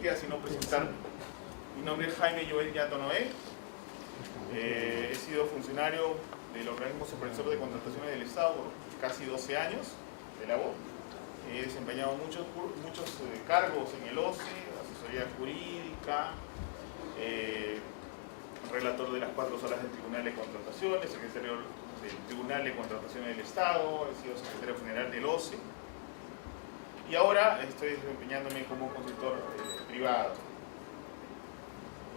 queda sino presentarme. Mi nombre es Jaime Joel Yato Noé. He sido funcionario del organismo supervisor de contrataciones del Estado por casi 12 años de labor. He desempeñado muchos cargos en el OCE, asesoría jurídica, relator de las 4 salas del Tribunal de Contrataciones, secretario del Tribunal de Contrataciones del Estado, he sido secretario general del OCE y ahora estoy desempeñándome como consultor privado.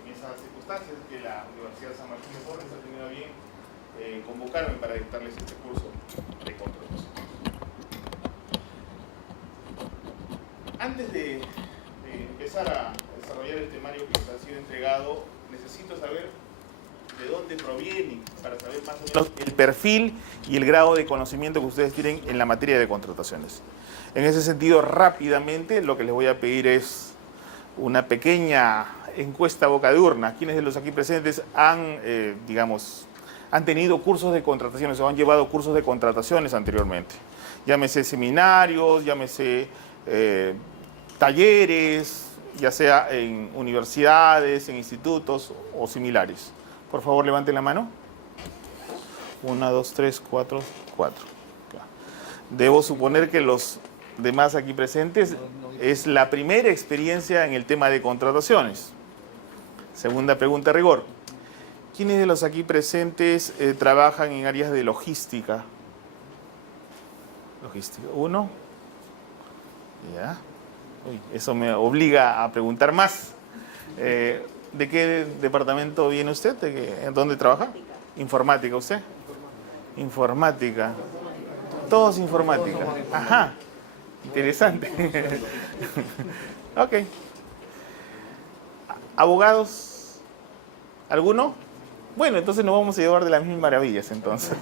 En esas circunstancias que la Universidad San Martín de Porres ha tenido a bien convocarme para dictarles este curso de contratación. Antes de empezar a desarrollar el temario que les ha sido entregado, necesito saber de dónde provienen, para saber más o menos el perfil y el grado de conocimiento que ustedes tienen en la materia de contrataciones. En ese sentido, rápidamente, lo que les voy a pedir es una pequeña encuesta boca de urna. ¿Quiénes de los aquí presentes han tenido cursos de contrataciones o han llevado cursos de contrataciones anteriormente? Llámese seminarios, llámese talleres, ya sea en universidades, en institutos o similares. Por favor, levanten la mano. 1, 2, 3, 4, 4. Debo suponer que los demás aquí presentes es la primera experiencia en el tema de contrataciones. Segunda pregunta a rigor. ¿Quiénes de los aquí presentes trabajan en áreas de logística? Logística. 1. Ya. Uy, eso me obliga a preguntar más. ¿De qué departamento viene usted? ¿En dónde trabaja? Informática. ¿Usted? Informática. Todos informática. Ajá. Interesante. Ok. ¿Abogados? ¿Alguno? Bueno, entonces nos vamos a llevar de las mismas maravillas, entonces.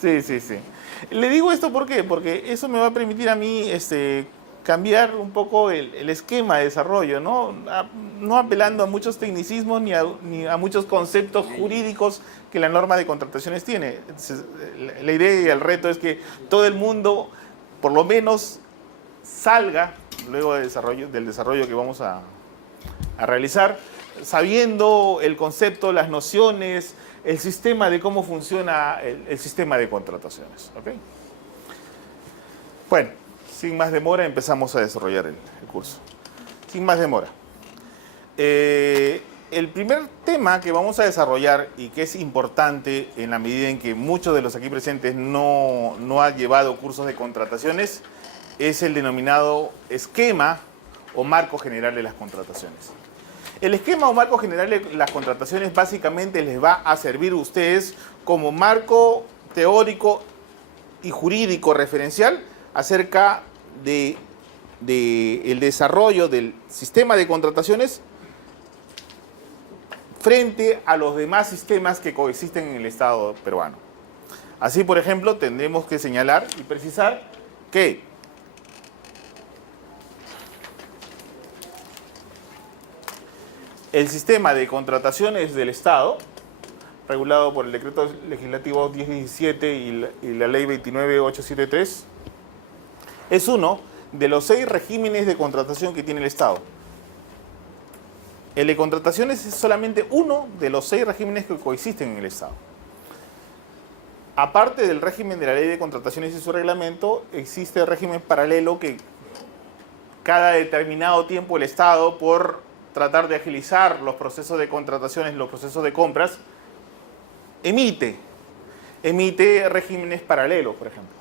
Sí. Le digo esto ¿por qué? Porque eso me va a permitir a mí cambiar un poco el esquema de desarrollo, ¿no? No apelando a muchos tecnicismos ni a muchos conceptos jurídicos que la norma de contrataciones tiene. Entonces, la idea y el reto es que todo el mundo, por lo menos, salga luego del desarrollo que vamos a realizar, sabiendo el concepto, las nociones, el sistema de cómo funciona el sistema de contrataciones. ¿Okay? Bueno, sin más demora empezamos a desarrollar el curso. Sin más demora. El primer tema que vamos a desarrollar y que es importante en la medida en que muchos de los aquí presentes no han llevado cursos de contrataciones es el denominado esquema o marco general de las contrataciones. El esquema o marco general de las contrataciones básicamente les va a servir a ustedes como marco teórico y jurídico referencial acerca del desarrollo del sistema de contrataciones frente a los demás sistemas que coexisten en el Estado peruano. Así, por ejemplo, tendremos que señalar y precisar que el sistema de contrataciones del Estado, regulado por el Decreto Legislativo 1017 y la Ley 29873, es uno de los 6 regímenes de contratación que tiene el Estado. El de contrataciones es solamente uno de los 6 regímenes que coexisten en el Estado. Aparte del régimen de la Ley de Contrataciones y su reglamento, existe el régimen paralelo que cada determinado tiempo el Estado, por tratar de agilizar los procesos de contrataciones, los procesos de compras, emite regímenes paralelos, por ejemplo.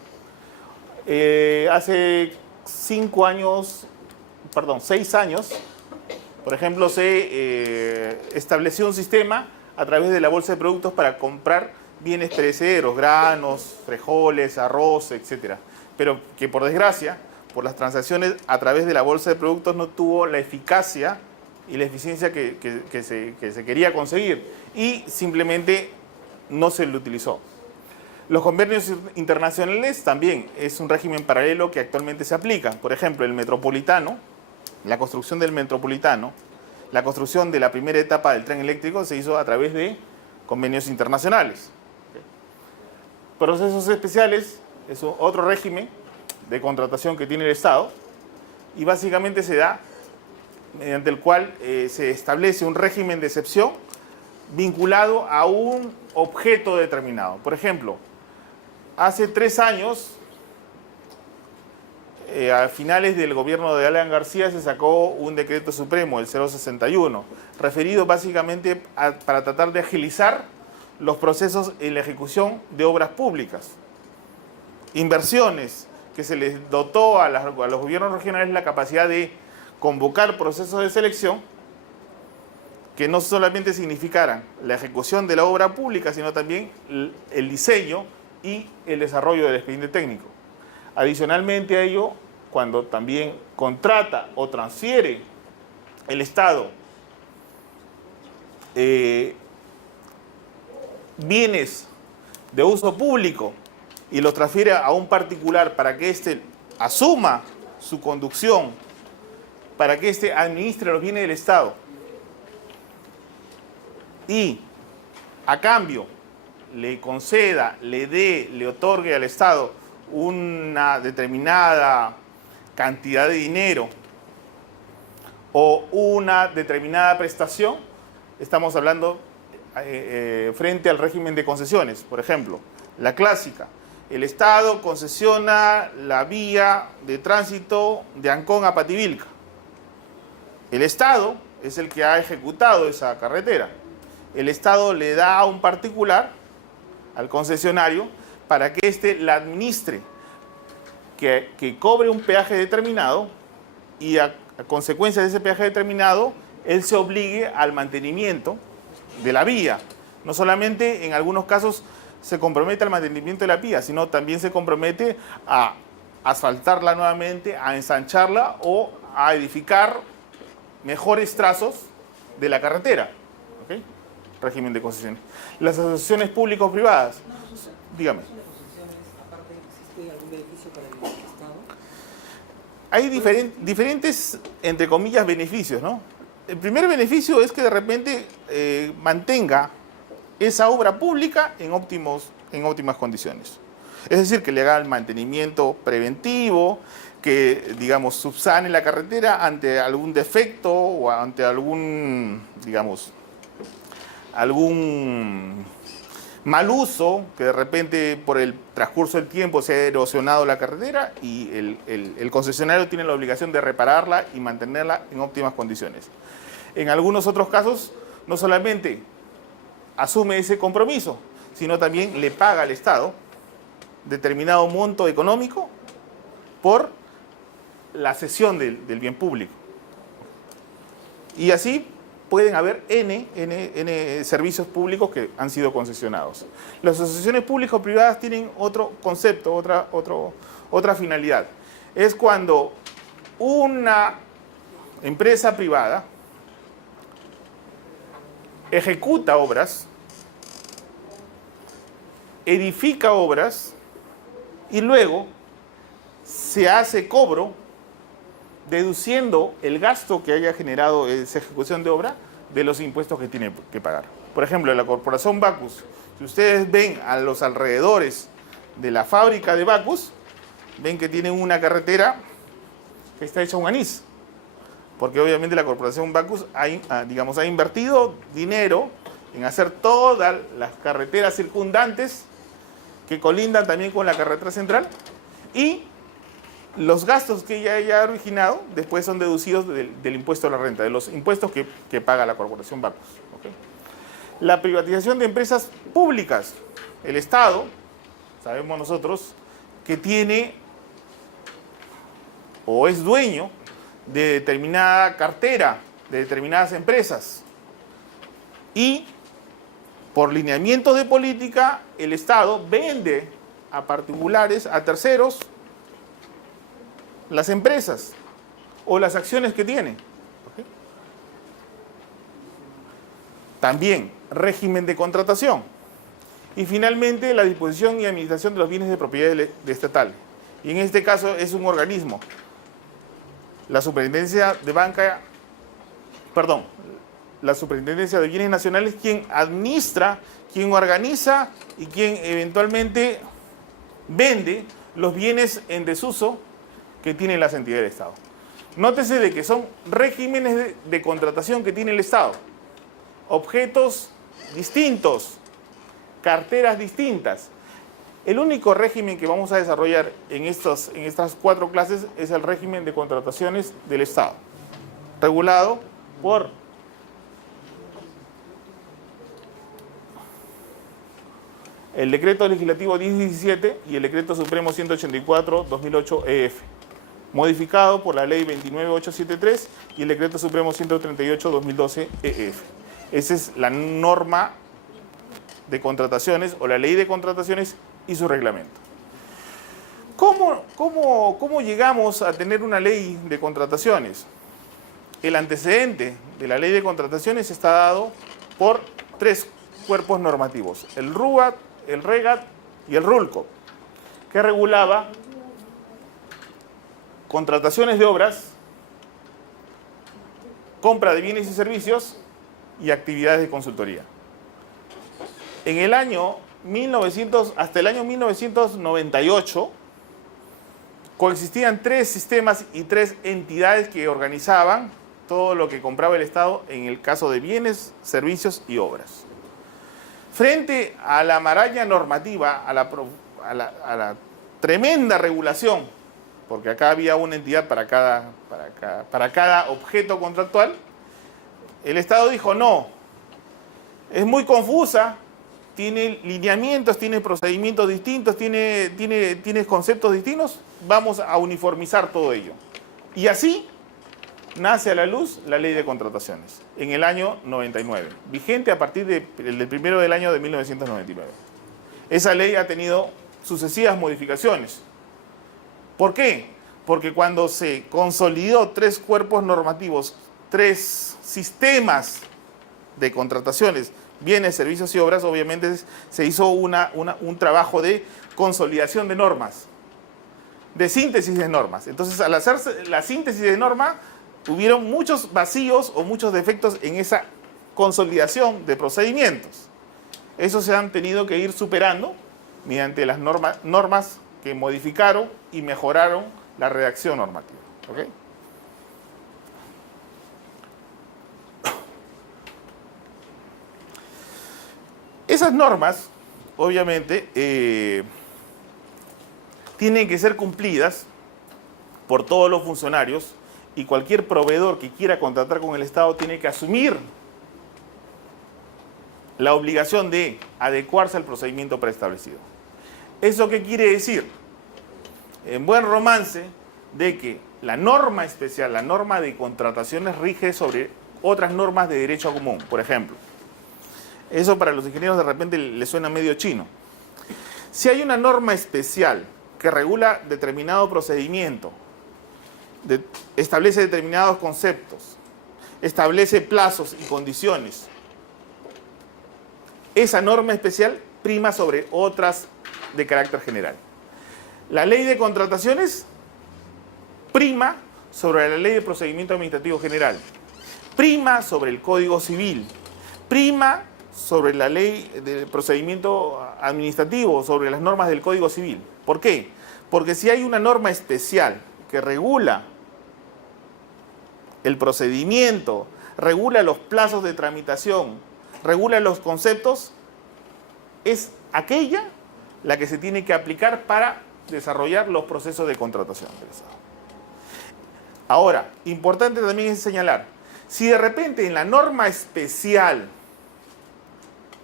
Hace 6 años, por ejemplo, se estableció un sistema a través de la bolsa de productos para comprar bienes perecederos, granos, frijoles, arroz, etc. Pero que por desgracia, por las transacciones a través de la bolsa de productos no tuvo la eficacia y la eficiencia que se quería conseguir y simplemente no se lo utilizó. Los convenios internacionales también es un régimen paralelo que actualmente se aplica. Por ejemplo, el metropolitano, la construcción del metropolitano, la construcción de la primera etapa del tren eléctrico se hizo a través de convenios internacionales. Procesos especiales es otro régimen de contratación que tiene el Estado, y básicamente se da mediante el cual se establece un régimen de excepción vinculado a un objeto determinado. Por ejemplo, hace 3 años, a finales del gobierno de Alan García, se sacó un decreto supremo, el 061, referido básicamente para tratar de agilizar los procesos en la ejecución de obras públicas. Inversiones que se les dotó a los gobiernos regionales la capacidad de convocar procesos de selección que no solamente significaran la ejecución de la obra pública, sino también el diseño y el desarrollo del expediente técnico. Adicionalmente a ello, cuando también contrata o transfiere el Estado bienes de uso público y los transfiere a un particular para que éste asuma su conducción, para que éste administre los bienes del Estado y a cambio le conceda, le dé, le otorgue al Estado una determinada cantidad de dinero o una determinada prestación, estamos hablando frente al régimen de concesiones. Por ejemplo, la clásica: el Estado concesiona la vía de tránsito de Ancón a Pativilca. El Estado es el que ha ejecutado esa carretera. El Estado le da a un particular, al concesionario, para que éste la administre, que cobre un peaje determinado y a consecuencia de ese peaje determinado, él se obligue al mantenimiento de la vía. No solamente en algunos casos se compromete al mantenimiento de la vía, sino también se compromete a asfaltarla nuevamente, a ensancharla o a edificar mejores trazos de la carretera. ¿Okay? Régimen de concesiones. Las asociaciones público-privadas. Dígame. Aparte, ¿existe algún beneficio para el Estado? Hay diferentes, entre comillas, beneficios, ¿no? El primer beneficio es que de repente mantenga esa obra pública en óptimas condiciones. Es decir, que le haga el mantenimiento preventivo, que, digamos, subsane la carretera ante algún defecto o ante algún, digamos, algún mal uso, que de repente por el transcurso del tiempo se ha erosionado la carretera y el concesionario tiene la obligación de repararla y mantenerla en óptimas condiciones. En algunos otros casos, no solamente asume ese compromiso, sino también le paga al Estado determinado monto económico por la cesión del bien público. Y así pueden haber N servicios públicos que han sido concesionados. Las asociaciones público-privadas tienen otro concepto, otra finalidad. Es cuando una empresa privada ejecuta obras, edifica obras y luego se hace cobro deduciendo el gasto que haya generado esa ejecución de obra de los impuestos que tiene que pagar. Por ejemplo, la corporación Bacus, si ustedes ven a los alrededores de la fábrica de Bacus, ven que tienen una carretera que está hecha un anís, porque obviamente la corporación Bacus ha invertido dinero en hacer todas las carreteras circundantes que colindan también con la carretera central, y los gastos que ella haya originado después son deducidos del impuesto a la renta, de los impuestos que paga la corporación Bacus. ¿Okay? La privatización de empresas públicas. El Estado, sabemos nosotros, que tiene o es dueño de determinada cartera, de determinadas empresas. Y por lineamientos de política, el Estado vende a particulares, a terceros, las empresas o las acciones que tiene. ¿Okay? También régimen de contratación. Y finalmente la disposición y administración de los bienes de propiedad estatal. Y en este caso es un organismo. La Superintendencia de Banca, la Superintendencia de Bienes Nacionales, quien administra, quien organiza y quien eventualmente vende los bienes en desuso que tienen las entidades del Estado. Nótese de que son regímenes de contratación que tiene el Estado. Objetos distintos, carteras distintas. El único régimen que vamos a desarrollar en estas 4 clases es el régimen de contrataciones del Estado, regulado por el Decreto Legislativo 1017 y el Decreto Supremo 184/2008 EF, modificado por la Ley 29873 y el Decreto Supremo 138/2012 EF. Esa es la norma de contrataciones o la Ley de Contrataciones y su reglamento. ¿Cómo llegamos a tener una ley de contrataciones? El antecedente de la Ley de Contrataciones está dado por 3 cuerpos normativos: el RUAT, el REGAT y el RULCO, que regulaba contrataciones de obras, compra de bienes y servicios y actividades de consultoría. En el año 1900, hasta el año 1998, coexistían 3 sistemas y 3 entidades que organizaban todo lo que compraba el Estado en el caso de bienes, servicios y obras. Frente a la maraña normativa, a la tremenda regulación, porque acá había una entidad para cada objeto contractual, el Estado dijo: no, es muy confusa, tiene lineamientos, tiene procedimientos distintos, tiene conceptos distintos, vamos a uniformizar todo ello. Y así nace a la luz la Ley de Contrataciones, en el año 99, vigente a partir del 1 del año de 1999. Esa ley ha tenido sucesivas modificaciones. ¿Por qué? Porque cuando se consolidó 3 cuerpos normativos, 3 sistemas de contrataciones, bienes, servicios y obras, obviamente se hizo un trabajo de consolidación de normas, de síntesis de normas. Entonces, al hacerse la síntesis de norma, hubieron muchos vacíos o muchos defectos en esa consolidación de procedimientos. Esos se han tenido que ir superando mediante las normas que modificaron y mejoraron la redacción normativa. ¿Ok? Esas normas, obviamente, tienen que ser cumplidas por todos los funcionarios, y cualquier proveedor que quiera contratar con el Estado tiene que asumir la obligación de adecuarse al procedimiento preestablecido. ¿Eso qué quiere decir? En buen romance, de que la norma especial, la norma de contrataciones, rige sobre otras normas de derecho común. Por ejemplo, eso para los ingenieros de repente les suena medio chino. Si hay una norma especial que regula determinado procedimiento, establece determinados conceptos, establece plazos y condiciones, esa norma especial prima sobre otras de carácter general. La Ley de Contrataciones prima sobre la Ley de Procedimiento Administrativo General, prima sobre el Código Civil, prima sobre la Ley de Procedimiento Administrativo, sobre las normas del Código Civil. ¿Por qué? Porque si hay una norma especial que regula el procedimiento, regula los plazos de tramitación, regula los conceptos, es aquella la que se tiene que aplicar para desarrollar los procesos de contratación del Estado. Ahora, importante también es señalar, si de repente en la norma especial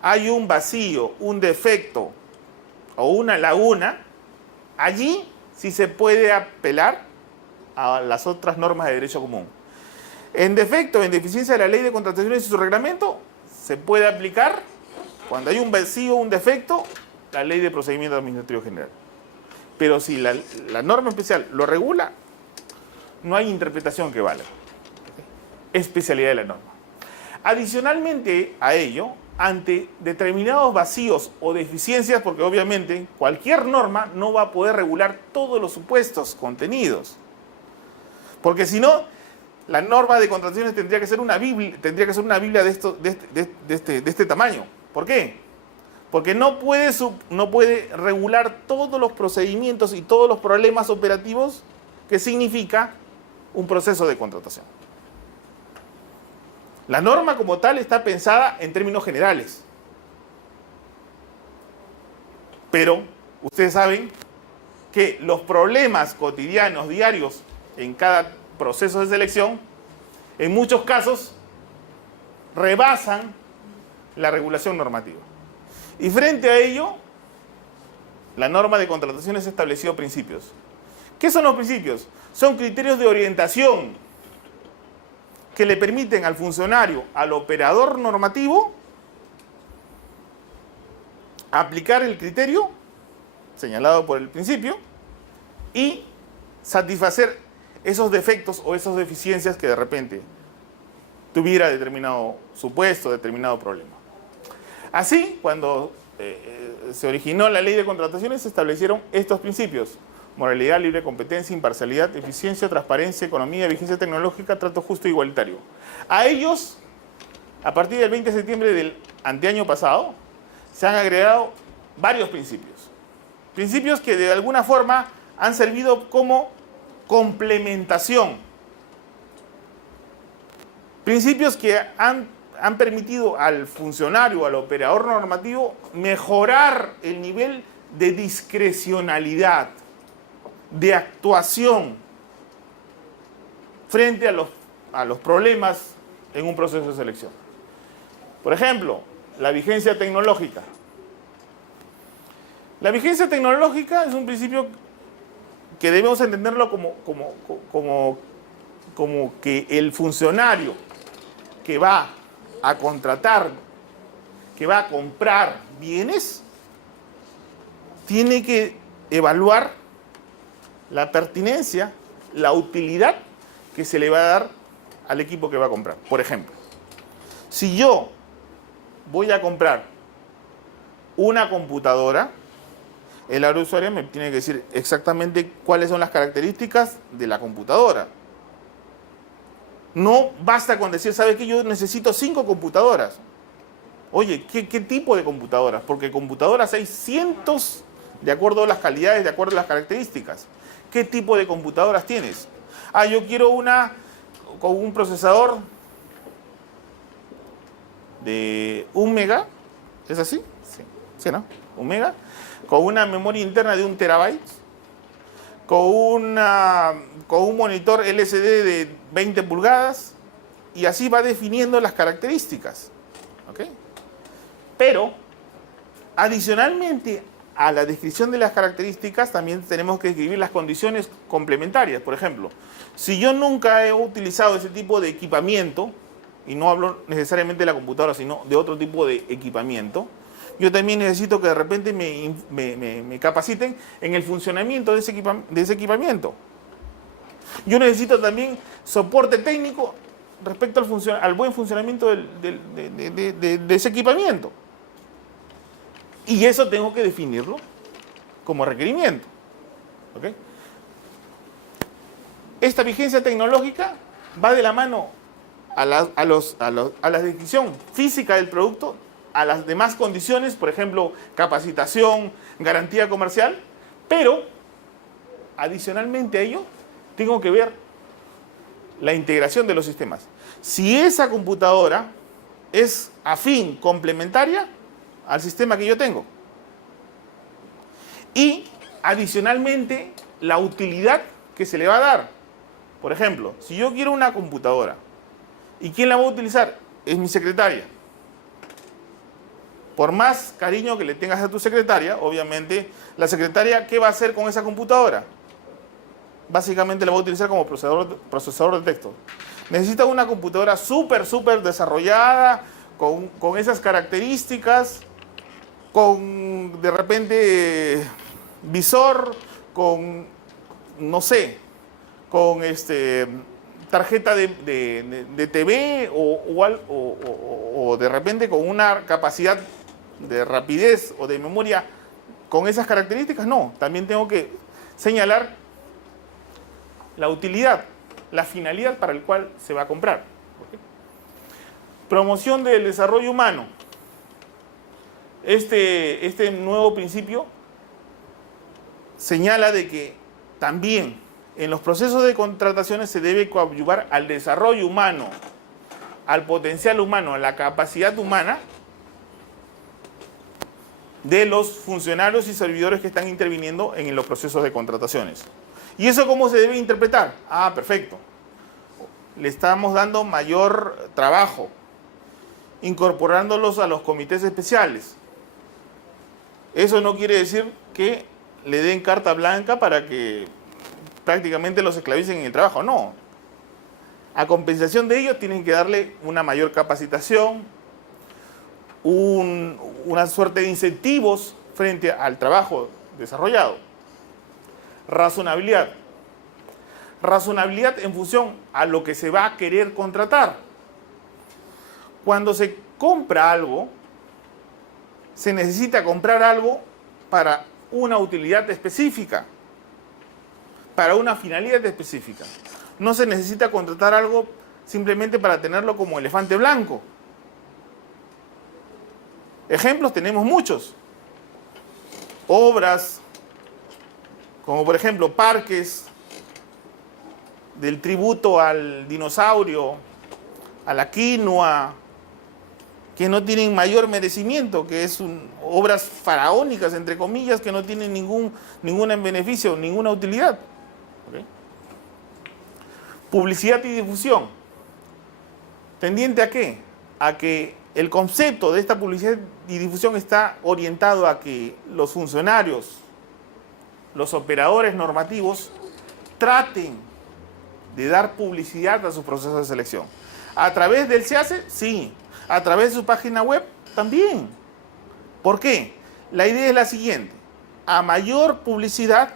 hay un vacío, un defecto o una laguna, allí sí se puede apelar a las otras normas de derecho común. En defecto, en deficiencia de la Ley de Contrataciones y su reglamento, se puede aplicar, cuando hay un vacío, un defecto, la Ley de Procedimiento Administrativo General. Pero si la norma especial lo regula, no hay interpretación que valga. Especialidad de la norma. Adicionalmente a ello, ante determinados vacíos o deficiencias, porque obviamente cualquier norma no va a poder regular todos los supuestos contenidos. Porque si no, la norma de contrataciones tendría que ser una Biblia, de este tamaño. ¿Por qué? Porque no puede regular todos los procedimientos y todos los problemas operativos que significa un proceso de contratación. La norma como tal está pensada en términos generales. Pero ustedes saben que los problemas cotidianos, diarios, en cada proceso de selección, en muchos casos, rebasan la regulación normativa. Y frente a ello, la norma de contrataciones estableció principios. ¿Qué son los principios? Son criterios de orientación que le permiten al funcionario, al operador normativo, aplicar el criterio señalado por el principio y satisfacer esos defectos o esas deficiencias que de repente tuviera determinado supuesto, determinado problema. Así, cuando se originó la ley de contrataciones, se establecieron estos principios: moralidad, libre competencia, imparcialidad, eficiencia, transparencia, economía, vigencia tecnológica, trato justo e igualitario. A ellos, a partir del 20 de septiembre del anteaño pasado, se han agregado varios principios. Principios que de alguna forma han servido como complementación. Principios que han permitido al funcionario, al operador normativo, mejorar el nivel de discrecionalidad, de actuación frente a los problemas en un proceso de selección. Por ejemplo, la vigencia tecnológica. La vigencia tecnológica es un principio que debemos entenderlo como que el funcionario que va a contratar, que va a comprar bienes, tiene que evaluar la pertinencia, la utilidad que se le va a dar al equipo que va a comprar. Por ejemplo, si yo voy a comprar una computadora, el área usuaria me tiene que decir exactamente cuáles son las características de la computadora. No basta con decir, ¿sabe qué? Yo necesito 5 computadoras. Oye, ¿qué tipo de computadoras? Porque computadoras hay cientos de acuerdo a las calidades, de acuerdo a las características. ¿Qué tipo de computadoras tienes? Ah, yo quiero una con un procesador de 1 mega. ¿Es así? Sí. ¿Sí, no? 1 mega. Con una memoria interna de 1 terabyte. Con un monitor LCD de 20 pulgadas. Y así va definiendo las características. ¿Ok? Pero, adicionalmente a la descripción de las características, también tenemos que escribir las condiciones complementarias. Por ejemplo, si yo nunca he utilizado ese tipo de equipamiento, y no hablo necesariamente de la computadora, sino de otro tipo de equipamiento, yo también necesito que de repente me capaciten en el funcionamiento de ese equipamiento. Yo necesito también soporte técnico respecto al buen funcionamiento de ese equipamiento. Y eso tengo que definirlo como requerimiento. ¿Ok? Esta vigencia tecnológica va de la mano a la descripción física del producto, a las demás condiciones, por ejemplo, capacitación, garantía comercial, pero adicionalmente a ello tengo que ver la integración de los sistemas. Si esa computadora es afín, complementaria al sistema que yo tengo. Y adicionalmente la utilidad que se le va a dar. Por ejemplo, si yo quiero una computadora, ¿y quién la va a utilizar? Es mi secretaria. Por más cariño que le tengas a tu secretaria, obviamente, la secretaria, ¿qué va a hacer con esa computadora? Básicamente la va a utilizar como procesador de texto. Necesita una computadora súper desarrollada, con esas características, con de repente visor, con, no sé, con tarjeta de TV o de repente con una capacidad de rapidez o de memoria con esas características. No, también tengo que señalar la utilidad, la finalidad para el cual se va a comprar. ¿Okay? Promoción del desarrollo humano. Este nuevo principio señala de que también en los procesos de contrataciones se debe coadyuvar al desarrollo humano, al potencial humano, a la capacidad humana de los funcionarios y servidores que están interviniendo en los procesos de contrataciones. ¿Y eso cómo se debe interpretar? Ah, perfecto. Le estamos dando mayor trabajo, incorporándolos a los comités especiales. Eso no quiere decir que le den carta blanca para que prácticamente los esclavicen en el trabajo, no. A compensación de ello tienen que darle una mayor capacitación, una suerte de incentivos frente al trabajo desarrollado. Razonabilidad. Razonabilidad en función a lo que se va a querer contratar. Cuando se compra algo, se necesita comprar algo para una utilidad específica, para una finalidad específica. No se necesita contratar algo simplemente para tenerlo como elefante blanco. Ejemplos tenemos muchos. Obras, como por ejemplo parques, del tributo al dinosaurio, a la quinoa, que no tienen mayor merecimiento, que es obras faraónicas, entre comillas, que no tienen ningún beneficio, ninguna utilidad. ¿Okay? Publicidad y difusión. ¿Tendiente a qué? A que el concepto de esta publicidad y difusión está orientado a que los funcionarios, los operadores normativos, traten de dar publicidad a sus procesos de selección. ¿A través del SEACE? Sí. ¿A través de su página web? También. ¿Por qué? La idea es la siguiente. A mayor publicidad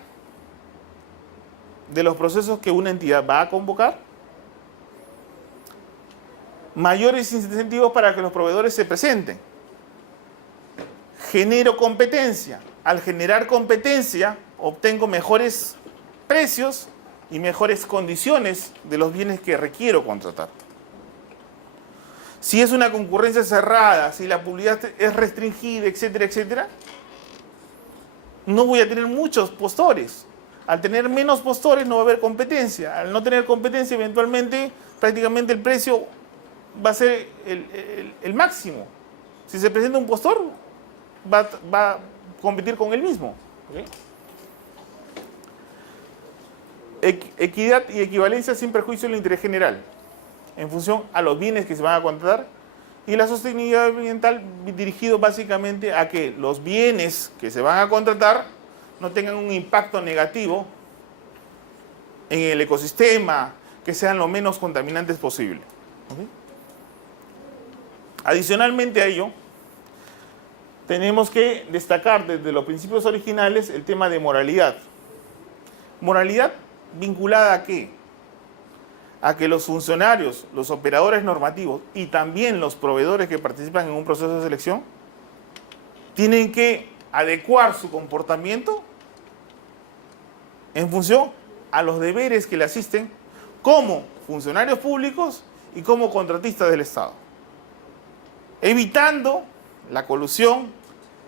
de los procesos que una entidad va a convocar, mayores incentivos para que los proveedores se presenten. Genero competencia. Al generar competencia, obtengo mejores precios y mejores condiciones de los bienes que requiero contratar. Si es una concurrencia cerrada, si la publicidad es restringida, etcétera, etcétera, no voy a tener muchos postores. Al tener menos postores no va a haber competencia. Al no tener competencia, eventualmente, prácticamente el precio va a ser el máximo. Si se presenta un postor, va a competir con él mismo. ¿Okay? Equidad y equivalencia sin perjuicio del interés general, en función a los bienes que se van a contratar, y la sostenibilidad ambiental dirigido básicamente a que los bienes que se van a contratar no tengan un impacto negativo en el ecosistema, que sean lo menos contaminantes posible. ¿Okay? Adicionalmente a ello, tenemos que destacar desde los principios originales el tema de moralidad. Moralidad vinculada a ¿qué? A que los funcionarios, los operadores normativos y también los proveedores que participan en un proceso de selección tienen que adecuar su comportamiento en función a los deberes que le asisten como funcionarios públicos y como contratistas del Estado, evitando la colusión,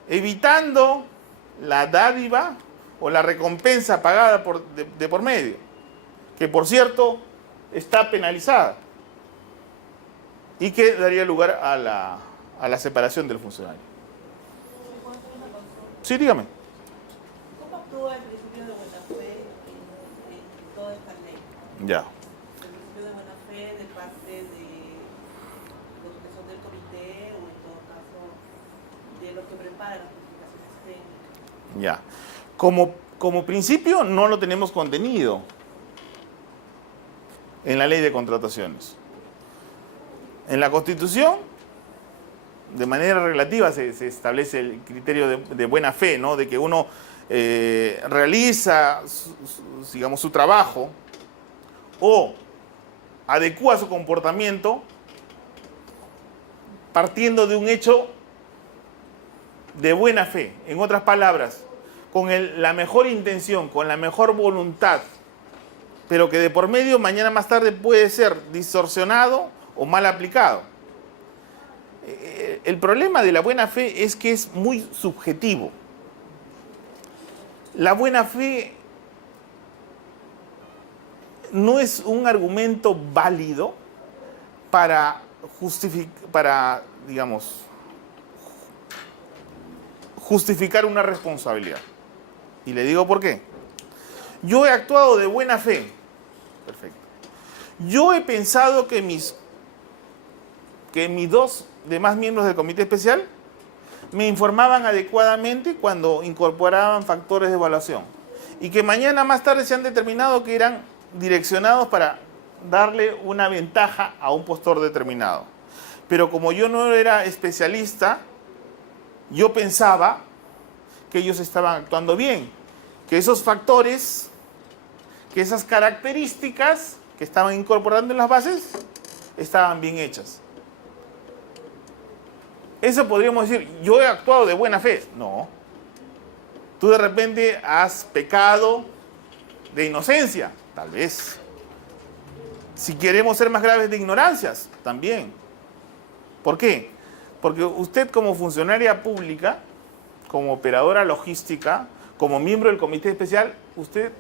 evitando la dádiva o la recompensa pagada de por medio, que por cierto está penalizada y que daría lugar a la separación del funcionario. Sí, dígame. ¿Cómo actúa el principio de buena fe en toda esta ley? Ya. El principio de buena fe de parte de los que son del comité o en todo caso de los que preparan las especificaciones técnicas. Ya. Como principio no lo tenemos contenido en la ley de contrataciones. En la Constitución, de manera relativa, se establece el criterio de buena fe, ¿no? De que uno realiza, digamos, su trabajo o adecúa su comportamiento partiendo de un hecho de buena fe. En otras palabras, con la mejor intención, con la mejor voluntad, pero que de por medio mañana más tarde puede ser distorsionado o mal aplicado. El problema de la buena fe es que es muy subjetivo. La buena fe no es un argumento válido para digamos, justificar una responsabilidad. Y le digo por qué. Yo he actuado de buena fe. Perfecto. Yo he pensado que mis dos demás miembros del comité especial me informaban adecuadamente cuando incorporaban factores de evaluación. Y que mañana más tarde se han determinado que eran direccionados para darle una ventaja a un postor determinado. Pero como yo no era especialista, yo pensaba que ellos estaban actuando bien, que esos factores, que esas características que estaban incorporando en las bases, estaban bien hechas. Eso podríamos decir, yo he actuado de buena fe. No. Tú de repente has pecado de inocencia, tal vez. Si queremos ser más graves, de ignorancias, también. ¿Por qué? Porque usted como funcionaria pública, como operadora logística, como miembro del comité especial, usted,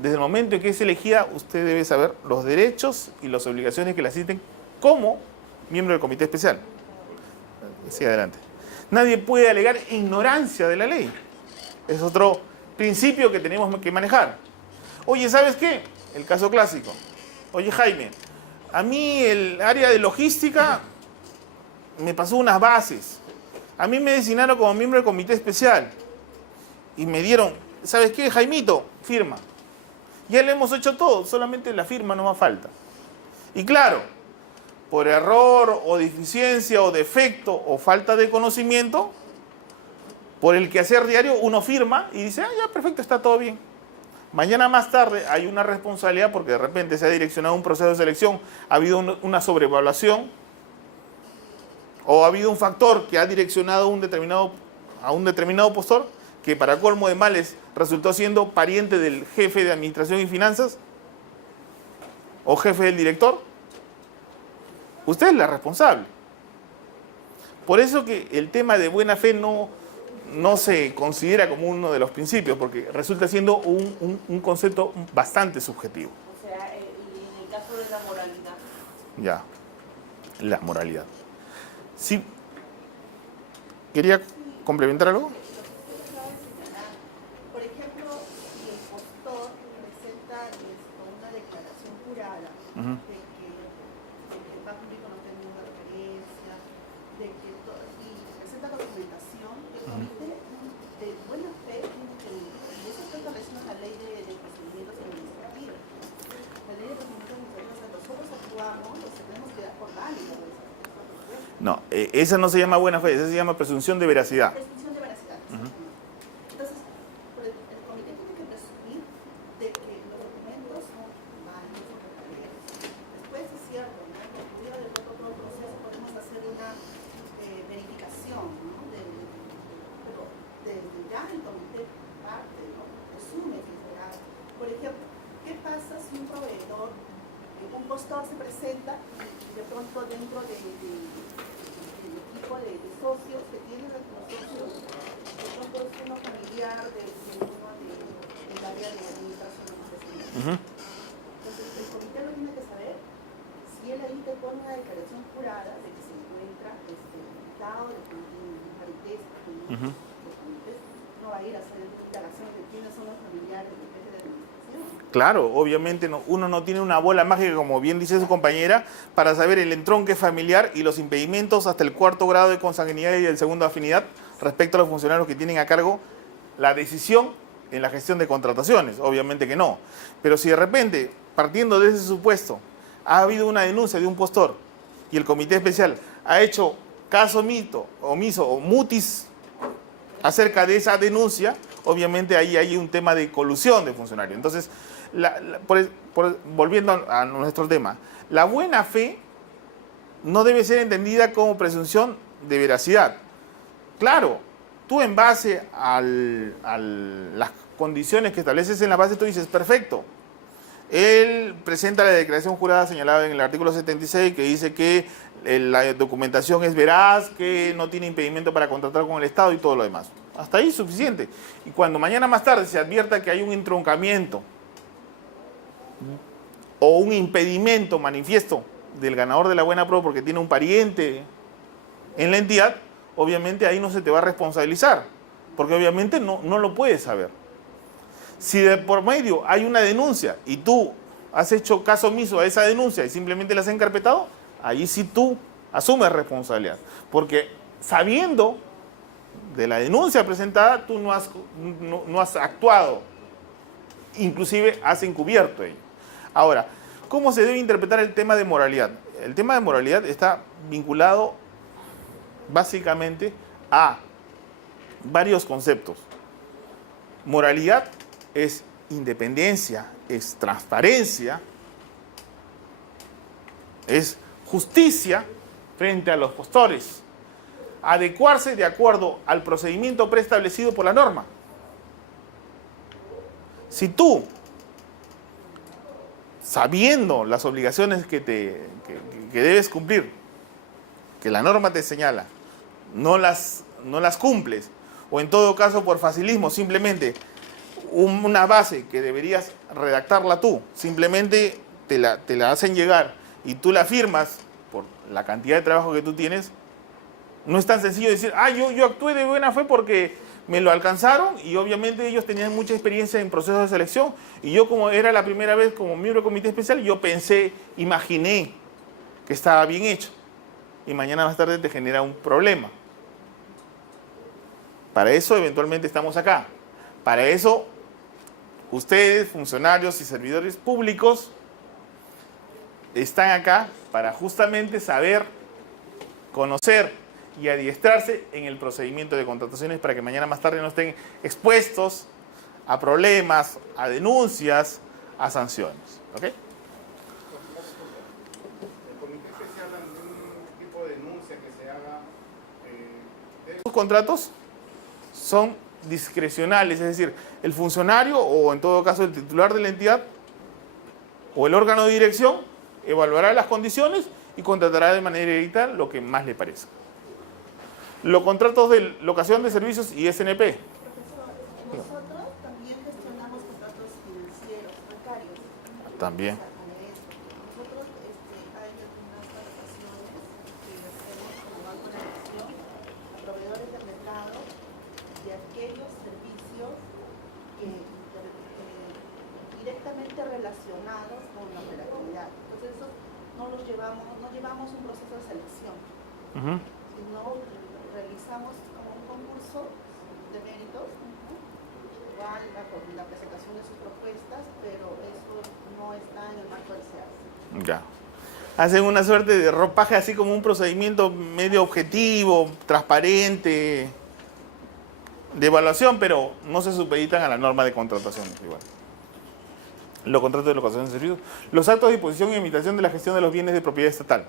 desde el momento en que es elegida, usted debe saber los derechos y las obligaciones que le asisten como miembro del comité especial. Sigue adelante. Nadie puede alegar ignorancia de la ley. Es otro principio que tenemos que manejar. Oye, ¿sabes qué? El caso clásico. Oye, Jaime, a mí el área de logística me pasó unas bases. A mí me designaron como miembro del comité especial. Y me dieron, ¿sabes qué, Jaimito? Firma. Ya le hemos hecho todo, solamente la firma no más falta. Y claro, por error o deficiencia o defecto o falta de conocimiento, por el quehacer diario uno firma y dice, ya, perfecto, está todo bien. Mañana más tarde hay una responsabilidad porque de repente se ha direccionado un proceso de selección, ha habido una sobrevaluación o ha habido un factor que ha direccionado a un determinado postor que para colmo de males resultó siendo pariente del jefe de administración y finanzas o jefe del director. Usted es la responsable. Por eso que el tema de buena fe no se considera como uno de los principios, porque resulta siendo un concepto bastante subjetivo. O sea, y en el caso de la moralidad. Ya, la moralidad. Sí, ¿quería complementar algo? Por ejemplo, si el postor presenta una declaración jurada de que el banco público no tiene ninguna referencia, y presenta documentación, el comité de buena fe tiene que, y eso está establecido en la ley de procedimientos administrativos. La ley de procedimientos administrativos, nosotros actuamos, los tenemos que dar por válido. No, esa no se llama buena fe, esa se llama presunción de veracidad. Presunción de veracidad. Entonces, el comité tiene que presumir de que los documentos son válidos o verdaderos. Después es cierto, ¿no? Concluido de todo el proceso podemos hacer una verificación, ¿no? Pero desde ya el comité parte, ¿no? Presume que será. Por ejemplo, ¿qué pasa si un proveedor, un postor se presenta y de pronto dentro del equipo de socios que tienen los socios, de pronto es uno familiar de uno del área de administración de procedimientos? Entonces, el comité lo tiene que saber si él ahí te pone una declaración jurada de que se encuentra estado de paritez, el comité no va a ir a hacer indagación de quiénes son los familiares del jefe de administración. Claro, obviamente uno no tiene una bola mágica, como bien dice su compañera, para saber el entronque familiar y los impedimentos hasta el 4º grado de consanguinidad y el 2º de afinidad respecto a los funcionarios que tienen a cargo la decisión en la gestión de contrataciones. Obviamente que no. Pero si de repente, partiendo de ese supuesto, ha habido una denuncia de un postor y el comité especial ha hecho caso omiso o mutis acerca de esa denuncia, obviamente ahí hay un tema de colusión de funcionarios. Entonces, volviendo a nuestro tema, la buena fe no debe ser entendida como presunción de veracidad. Claro, tú en base a las condiciones que estableces en la base, tú dices, perfecto. Él presenta la declaración jurada señalada en el artículo 76 que dice que la documentación es veraz, que no tiene impedimento para contratar con el Estado y todo lo demás. Hasta ahí es suficiente. Y cuando mañana más tarde se advierta que hay un entroncamiento o un impedimento manifiesto del ganador de la buena prueba porque tiene un pariente en la entidad, obviamente ahí no se te va a responsabilizar, porque obviamente no lo puedes saber. Si de por medio hay una denuncia y tú has hecho caso omiso a esa denuncia y simplemente la has encarpetado, ahí sí tú asumes responsabilidad, porque sabiendo de la denuncia presentada, tú no has actuado, inclusive has encubierto ello. Ahora, ¿cómo se debe interpretar el tema de moralidad? El tema de moralidad está vinculado básicamente a varios conceptos. Moralidad es independencia, es transparencia, es justicia frente a los postores, adecuarse de acuerdo al procedimiento preestablecido por la norma. Si tú, sabiendo las obligaciones que debes cumplir, que la norma te señala, no las cumples, o en todo caso por facilismo, simplemente una base que deberías redactarla tú, simplemente te la hacen llegar y tú la firmas por la cantidad de trabajo que tú tienes, no es tan sencillo decir, yo actué de buena fe porque me lo alcanzaron y obviamente ellos tenían mucha experiencia en procesos de selección y yo, como era la primera vez como miembro del comité especial, yo imaginé que estaba bien hecho y mañana más tarde te genera un problema. Para eso eventualmente estamos acá. Para eso ustedes, funcionarios y servidores públicos, están acá para justamente saber, conocer y adiestrarse en el procedimiento de contrataciones para que mañana más tarde no estén expuestos a problemas, a denuncias, a sanciones. ¿Ok? El comité especial ante un tipo de denuncia que se haga. Los contratos son discrecionales, es decir, el funcionario o en todo caso el titular de la entidad o el órgano de dirección evaluará las condiciones y contratará de manera directa lo que más le parezca. Los contratos de locación de servicios y SNP. Nosotros también gestionamos contratos financieros, bancarios. También. Nosotros hay algunas contrataciones que hacemos como Banco de Nación a proveedores del mercado de aquellos servicios que directamente relacionados con la operatividad. Entonces, eso no llevamos un proceso de selección, sino realizamos como un concurso de méritos, igual la presentación de sus propuestas, pero eso no está en el marco del SEARS. Ya. Hacen una suerte de ropaje así como un procedimiento medio objetivo, transparente, de evaluación, pero no se supeditan a la norma de contrataciones igual. Los contratos de locación de servicios. Los actos de disposición y imitación de la gestión de los bienes de propiedad estatal.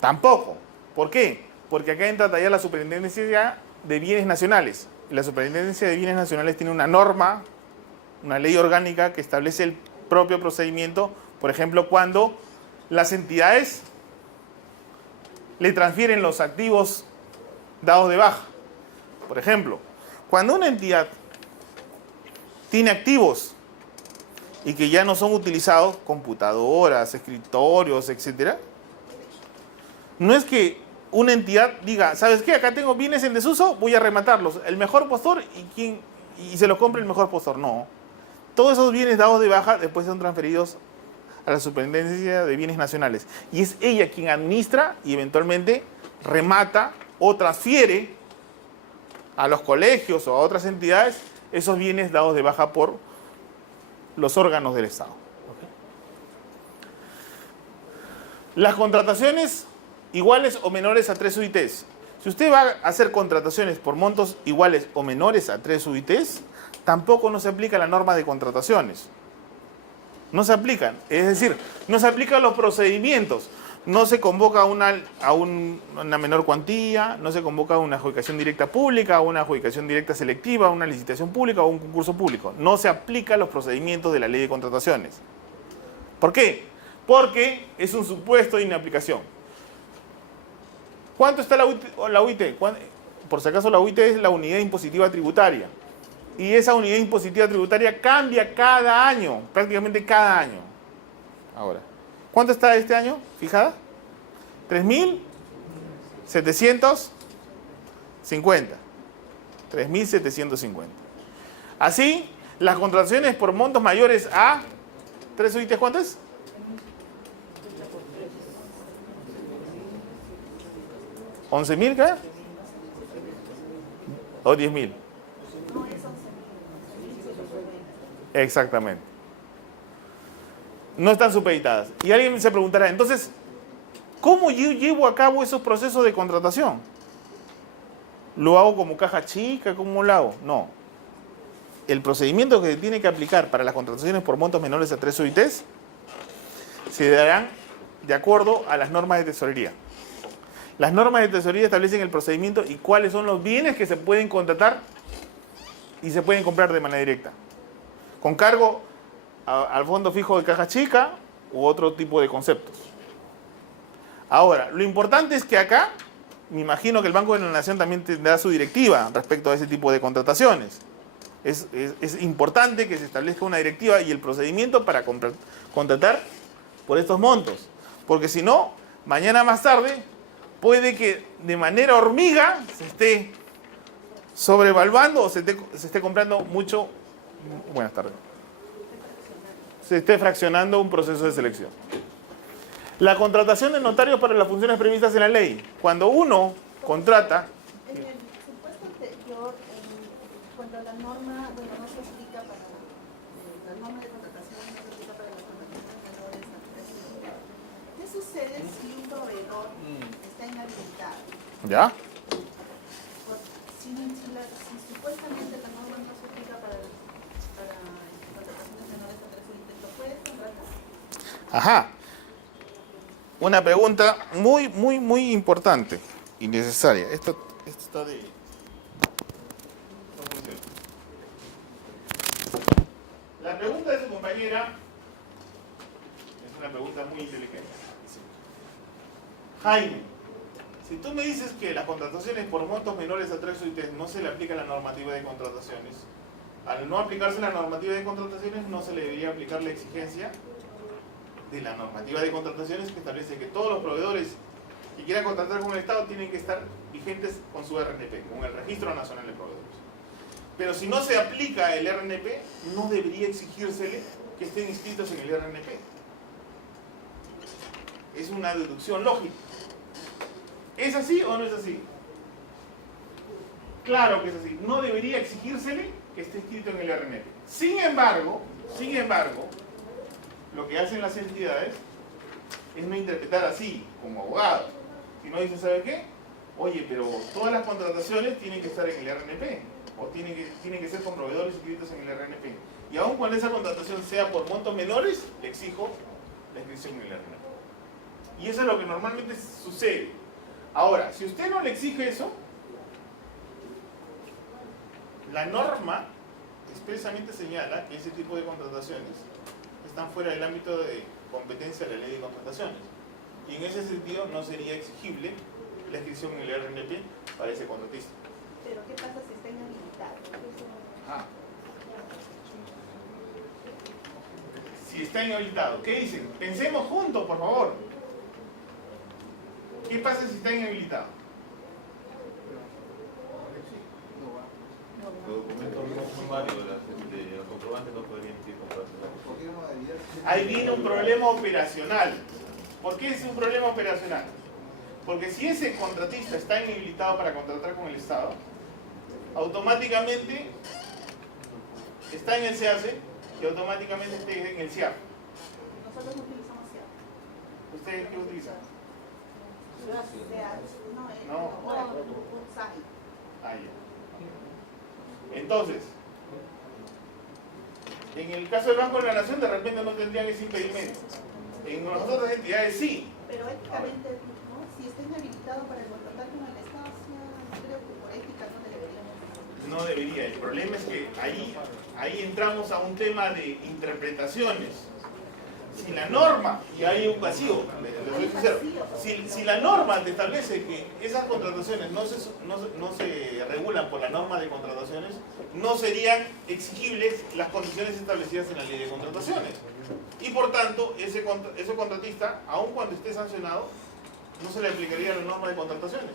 Tampoco. ¿Por qué? Porque acá entra ya la Superintendencia de Bienes Nacionales. La Superintendencia de Bienes Nacionales tiene una norma, una ley orgánica que establece el propio procedimiento, por ejemplo, cuando las entidades le transfieren los activos dados de baja. Por ejemplo, cuando una entidad tiene activos y que ya no son utilizados, computadoras, escritorios, etc., no es que una entidad diga, ¿sabes qué? Acá tengo bienes en desuso, voy a rematarlos. El mejor postor y se los compra el mejor postor. No. Todos esos bienes dados de baja después son transferidos a la Superintendencia de Bienes Nacionales. Y es ella quien administra y eventualmente remata o transfiere a los colegios o a otras entidades esos bienes dados de baja por los órganos del Estado. Las contrataciones iguales o menores a 3 UITs. Si usted va a hacer contrataciones por montos iguales o menores a 3 UITs, tampoco no se aplica la norma de contrataciones. No se aplican. Es decir, no se aplican los procedimientos. No se convoca a una menor cuantía, no se convoca a una adjudicación directa pública, a una adjudicación directa selectiva, a una licitación pública o un concurso público. No se aplican los procedimientos de la ley de contrataciones. ¿Por qué? Porque es un supuesto de inaplicación. ¿Cuánto está la UIT? Por si acaso, la UIT es la unidad impositiva tributaria. Y esa unidad impositiva tributaria cambia cada año, prácticamente cada año. ahora. ¿Cuánto está este año fijada? 3.750. 3.750. Así, las contrataciones por montos mayores a 3 UITs, ¿cuántas? ¿11.000 qué? ¿O 10.000? No, es 11.000. Exactamente. No están supeditadas. Y alguien se preguntará, entonces, ¿cómo yo llevo a cabo esos procesos de contratación? ¿Lo hago como caja chica? ¿Cómo lo hago? No. El procedimiento que se tiene que aplicar para las contrataciones por montos menores a 3 UITs se darán de acuerdo a las normas de tesorería. Las normas de tesorería establecen el procedimiento y cuáles son los bienes que se pueden contratar y se pueden comprar de manera directa, con cargo al fondo fijo de caja chica u otro tipo de conceptos. Ahora, lo importante es que acá, me imagino que el Banco de la Nación también tendrá su directiva respecto a ese tipo de contrataciones. Es importante que se establezca una directiva y el procedimiento para contratar por estos montos. Porque si no, mañana más tarde, puede que de manera hormiga se esté sobrevaluando o se esté comprando mucho. Buenas tardes. Se esté fraccionando un proceso de selección. La contratación de notarios para las funciones previstas en la ley. Cuando uno contrata. En el supuesto anterior, cuando la norma, bueno, no se aplica para la norma de contratación, no se aplica para las contrataciones menores a 3 UITs. ¿Qué sucede si un proveedor está inhabilitado? ¿Ya? Si supuestamente la norma no se aplica para contrataciones menores a 3 UITs, ¿lo puedes contratar? Ajá. Una pregunta muy importante y necesaria. Esto está de... La pregunta de su compañera es una pregunta muy inteligente. Jaime, si tú me dices que las contrataciones por montos menores a 3 UITs no se le aplica la normativa de contrataciones, al no aplicarse la normativa de contrataciones no se le debería aplicar la exigencia de la normativa de contrataciones que establece que todos los proveedores que quieran contratar con el Estado tienen que estar vigentes con su RNP, con el Registro Nacional de Proveedores. Pero si no se aplica el RNP, no debería exigírsele que estén inscritos en el RNP. Es una deducción lógica. ¿Es así o no es así? Claro que es así. No debería exigírsele que esté inscrito en el RNP. Sin embargo, lo que hacen las entidades es no interpretar así, como abogado. Si no dice, ¿sabe qué? Oye, pero todas las contrataciones tienen que estar en el RNP, o tienen que ser con proveedores inscritos en el RNP. Y aun cuando esa contratación sea por montos menores, le exijo la inscripción en el RNP. Y eso es lo que normalmente sucede. Ahora, si usted no le exige eso, la norma expresamente señala que ese tipo de contrataciones están fuera del ámbito de competencia de la ley de contrataciones. Y en ese sentido no sería exigible la inscripción en el RNP para ese contratista. Pero ¿qué pasa si está inhabilitado? Si está inhabilitado, ¿qué dicen? Pensemos juntos, por favor. ¿Qué pasa si está inhabilitado? Los documentos no son válidos, los comprobantes no podrían ir comprobantes. Ahí viene un problema operacional. ¿Por qué es un problema operacional? Porque si ese contratista está inhabilitado para contratar con el Estado, automáticamente está en el SEACE y automáticamente está en el CIAP. Nosotros no utilizamos SEAP. ¿Ustedes qué utilizan? No, un SAI. Ah, ya. Entonces, en el caso del Banco de la Nación de repente no tendrían ese impedimento. En las otras entidades sí. Pero éticamente, ¿no? Si está inhabilitado para contratar con el Estado, creo que por ética no deberíamos. No debería. El problema es que ahí entramos a un tema de interpretaciones. Si la norma, y hay un vacío, le soy sincero, si la norma te establece que esas contrataciones no se regulan por la norma de contrataciones, no serían exigibles las condiciones establecidas en la ley de contrataciones. Y por tanto, ese contratista, aun cuando esté sancionado, no se le aplicaría la norma de contrataciones.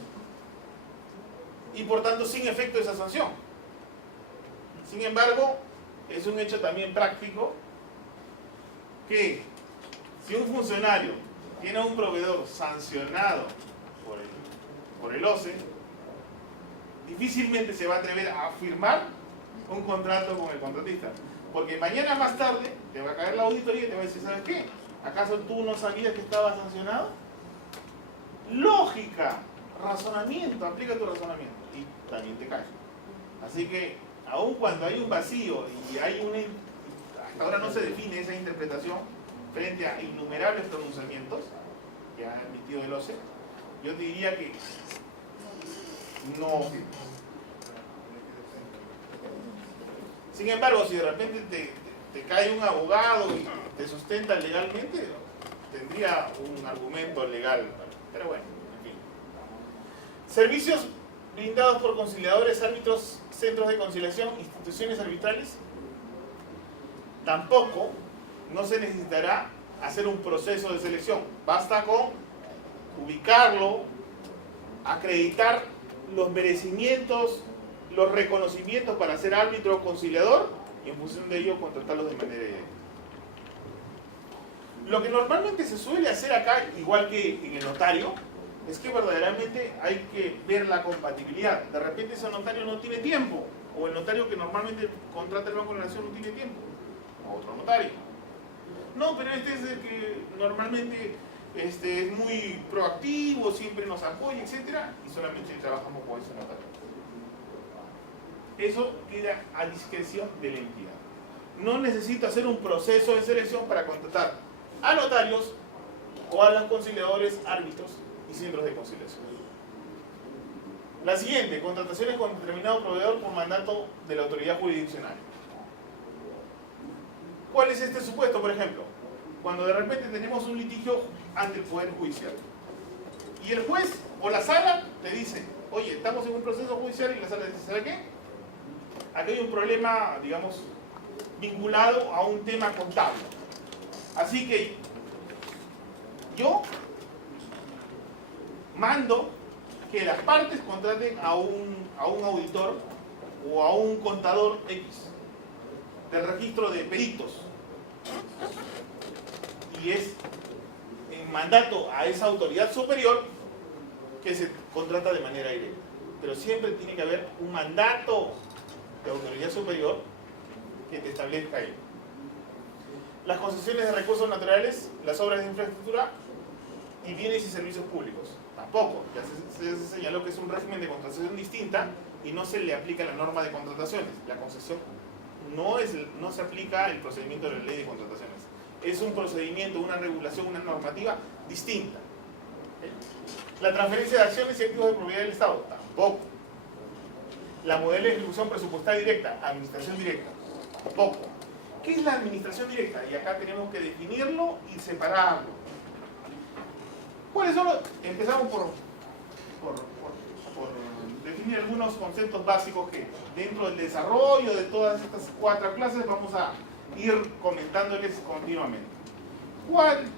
Y por tanto, sin efecto esa sanción. Sin embargo, es un hecho también práctico que si un funcionario tiene a un proveedor sancionado por el OCE, difícilmente se va a atrever a firmar un contrato con el contratista. Porque mañana más tarde te va a caer la auditoría y te va a decir, ¿sabes qué? ¿Acaso tú no sabías que estaba sancionado? Lógica, razonamiento, aplica tu razonamiento y también te cae. Así que, aun cuando hay un vacío y hasta ahora no se define esa interpretación frente a innumerables pronunciamientos que ha emitido el OCE, yo te diría que no. Sin embargo, si de repente te cae un abogado y te sustenta legalmente, tendría un argumento legal. Pero bueno, en fin. Servicios brindados por conciliadores, árbitros, centros de conciliación, instituciones arbitrales. Tampoco no se necesitará hacer un proceso de selección. Basta con ubicarlo, acreditar los merecimientos, los reconocimientos para ser árbitro o conciliador y en función de ello contratarlos de manera directa. Lo que normalmente se suele hacer acá, igual que en el notario, es que verdaderamente hay que ver la compatibilidad. De repente ese notario no tiene tiempo, o el notario que normalmente contrata el Banco de la Nación no tiene tiempo, o otro notario. No, pero este es el que normalmente es muy proactivo, siempre nos apoya, etc. Y solamente trabajamos con ese notario. Eso queda a discreción de la entidad. No necesito hacer un proceso de selección para contratar a notarios o a los conciliadores, árbitros y centros de conciliación. La siguiente, contrataciones con determinado proveedor por mandato de la autoridad jurisdiccional. ¿Cuál es este supuesto, por ejemplo? Cuando de repente tenemos un litigio ante el Poder Judicial y el juez o la sala te dice, oye, estamos en un proceso judicial, y la sala dice, ¿sabe qué? Aquí hay un problema, digamos, vinculado a un tema contable. Así que yo mando que las partes contraten a un auditor o a un contador X del registro de peritos. Y es en mandato a esa autoridad superior que se contrata de manera directa. Pero siempre tiene que haber un mandato de autoridad superior que te establezca ahí. Las concesiones de recursos naturales, las obras de infraestructura y bienes y servicios públicos. Tampoco, ya se señaló que es un régimen de contratación distinta y no se le aplica la norma de contrataciones. La concesión no se aplica el procedimiento de la ley de contrataciones. Es un procedimiento, una regulación, una normativa distinta. La transferencia de acciones y activos de propiedad del Estado. Tampoco. La modelo de ejecución presupuestaria directa, administración directa. Tampoco. ¿Qué es la administración directa? Y acá tenemos que definirlo y separarlo. ¿Cuáles son los? Empezamos por definir algunos conceptos básicos que dentro del desarrollo de todas estas 4 clases vamos a ir comentándoles continuamente.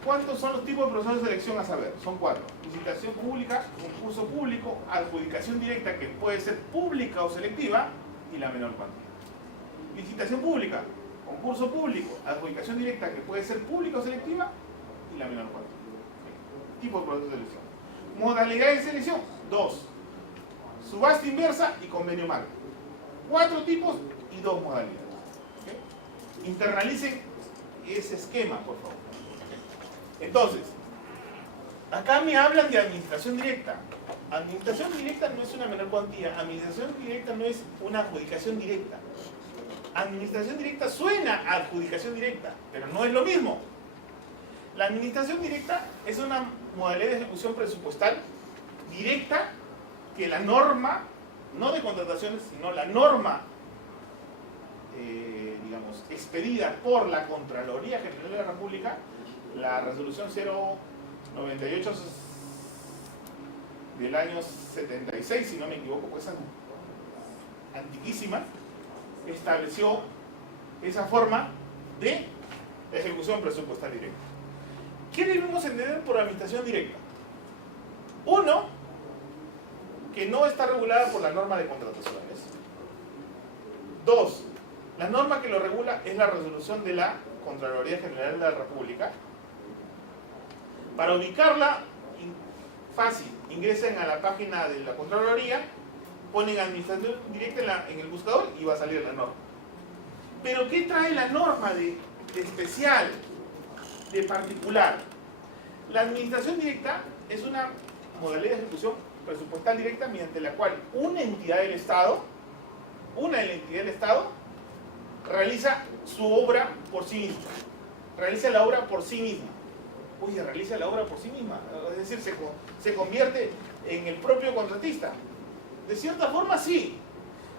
¿Cuántos son los tipos de procesos de selección a saber? Son 4. Licitación pública, concurso público, adjudicación directa que puede ser pública o selectiva y la menor cuantía. Licitación pública, concurso público, adjudicación directa que puede ser pública o selectiva y la menor cuantía. Tipo de proceso de selección. Modalidades de selección, 2. Subasta inversa y convenio marco. 4 tipos y 2 modalidades. ¿Okay? Internalicen ese esquema, por favor. Entonces, acá me hablan de administración directa. Administración directa no es una menor cuantía. Administración directa no es una adjudicación directa. Administración directa suena a adjudicación directa, pero no es lo mismo. La administración directa es una modalidad de ejecución presupuestal directa que la norma, no de contrataciones, sino la norma, digamos, expedida por la Contraloría General de la República, La resolución 098 del año 76, si no me equivoco, pues antiquísima, estableció esa forma de ejecución presupuestal directa. ¿Qué debemos entender por administración directa? Uno, que no está regulada por la norma de contrataciones. Dos, la norma que lo regula es la resolución de la Contraloría General de la República. Para ubicarla, fácil, ingresen a la página de la Contraloría, ponen administración directa en el buscador y va a salir la norma. Pero ¿qué trae la norma de especial, de particular? La administración directa es una modalidad de ejecución presupuestal directa mediante la cual una entidad del Estado realiza su obra por sí misma. Realiza la obra por sí misma. Oye, realiza la obra por sí misma. Es decir, se convierte en el propio contratista. De cierta forma sí,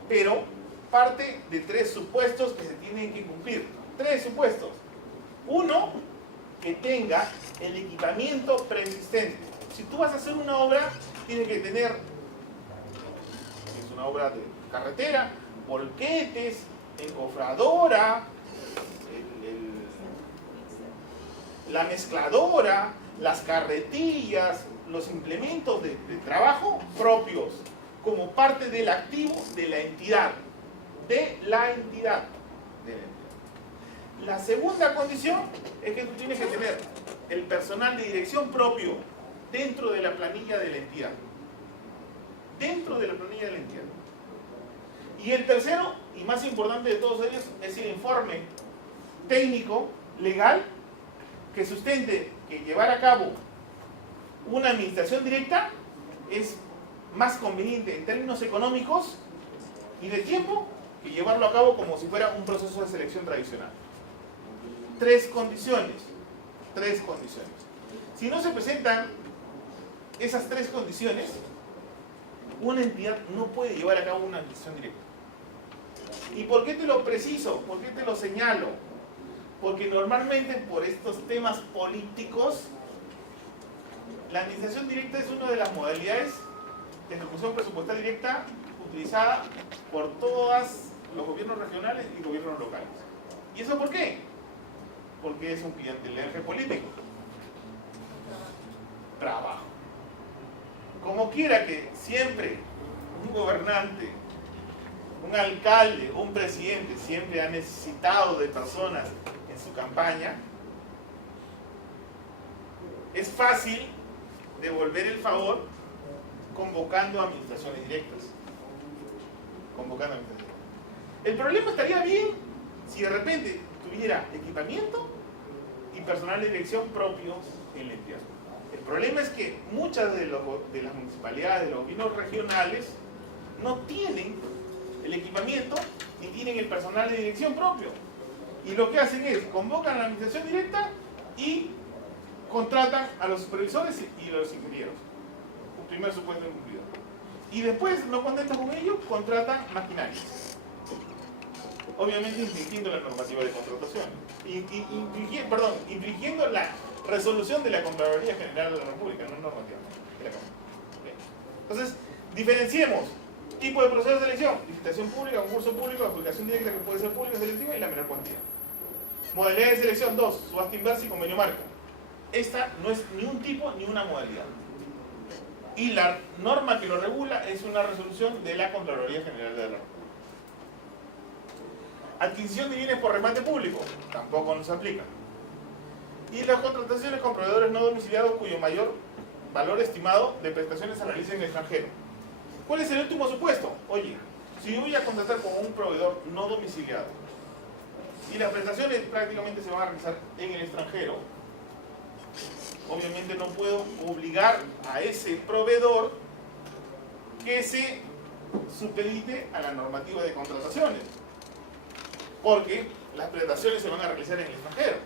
pero parte de tres supuestos que se tienen que cumplir. Tres supuestos. Uno, que tenga el equipamiento preexistente. Si tú vas a hacer una obra, tienes que tener, es una obra de carretera, volquetes, encofradora, la mezcladora, las carretillas, los implementos de trabajo propios, como parte del activo de la entidad. La segunda condición es que tú tienes que tener el personal de dirección propio dentro de la planilla de la entidad. Y el tercero, y más importante de todos ellos, es el informe técnico, legal, que sustente que llevar a cabo una administración directa es más conveniente en términos económicos y de tiempo que llevarlo a cabo como si fuera un proceso de selección tradicional. Tres condiciones. Si no se presentan esas tres condiciones, una entidad no puede llevar a cabo una administración directa. ¿Y por qué te lo preciso? ¿Por qué te lo señalo? Porque normalmente por estos temas políticos, la administración directa es una de las modalidades de ejecución presupuestal directa utilizada por todos los gobiernos regionales y gobiernos locales. ¿Y eso por qué? Porque es un clientelaje político. Trabajo. Como quiera que siempre un gobernante, un alcalde, un presidente siempre ha necesitado de personas en su campaña, es fácil devolver el favor convocando a administraciones directas. El problema estaría bien si de repente tuviera equipamiento y personal de dirección propios en la entidad. El problema es que muchas de las municipalidades, de los gobiernos regionales, no tienen el equipamiento ni tienen el personal de dirección propio. Y lo que hacen es, convocan a la administración directa y contratan a los supervisores y a los ingenieros. Un primer supuesto incumplido. Y después, no contentos con ello, contratan maquinarias. Obviamente infringiendo la normativa de contratación. Infringiendo la resolución de la Contraloría General de la República, no normativa. Entonces, diferenciemos tipo de proceso de selección: licitación pública, concurso público, adjudicación directa que puede ser pública, selectiva y la menor cuantía. Modalidad de selección 2, subasta inversa y convenio marco. Esta no es ni un tipo ni una modalidad. Y la norma que lo regula es una resolución de la Contraloría General de la República. Adquisición de bienes por remate público, tampoco nos aplica. Y las contrataciones con proveedores no domiciliados cuyo mayor valor estimado de prestaciones se realiza en el extranjero. ¿Cuál es el último supuesto? Oye, si yo voy a contratar con un proveedor no domiciliado y las prestaciones prácticamente se van a realizar en el extranjero, obviamente no puedo obligar a ese proveedor que se supedite a la normativa de contrataciones, porque las prestaciones se van a realizar en el extranjero.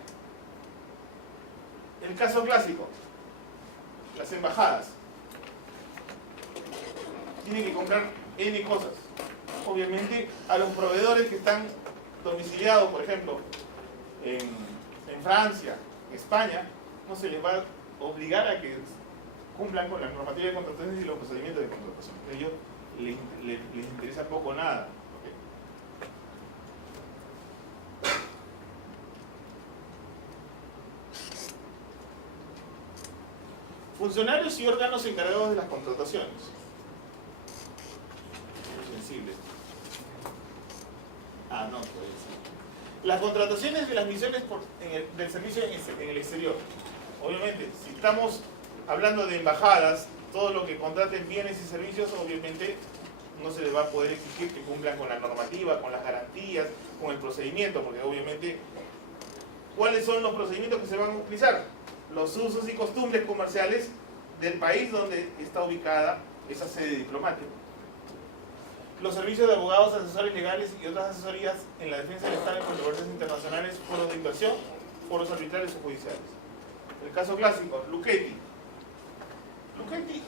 El caso clásico, las embajadas tienen que comprar N cosas. Obviamente a los proveedores que están domiciliados, por ejemplo, en Francia, España, no se les va a obligar a que cumplan con las normativas de contrataciones y los procedimientos de contratación. A ellos les interesa poco o nada. Funcionarios y órganos encargados de las contrataciones. Muy sensible. No, puede ser. Las contrataciones de las misiones del servicio en el exterior. Obviamente, si estamos hablando de embajadas, todo lo que contraten bienes y servicios, obviamente no se les va a poder exigir que cumplan con la normativa, con las garantías, con el procedimiento, porque obviamente, ¿cuáles son los procedimientos que se van a utilizar? Los usos y costumbres comerciales del país donde está ubicada esa sede diplomática. Los servicios de abogados, asesores legales y otras asesorías en la defensa del Estado en controversias internacionales, foros de inversión, foros arbitrales o judiciales. El caso clásico, Luchetti. Luchetti,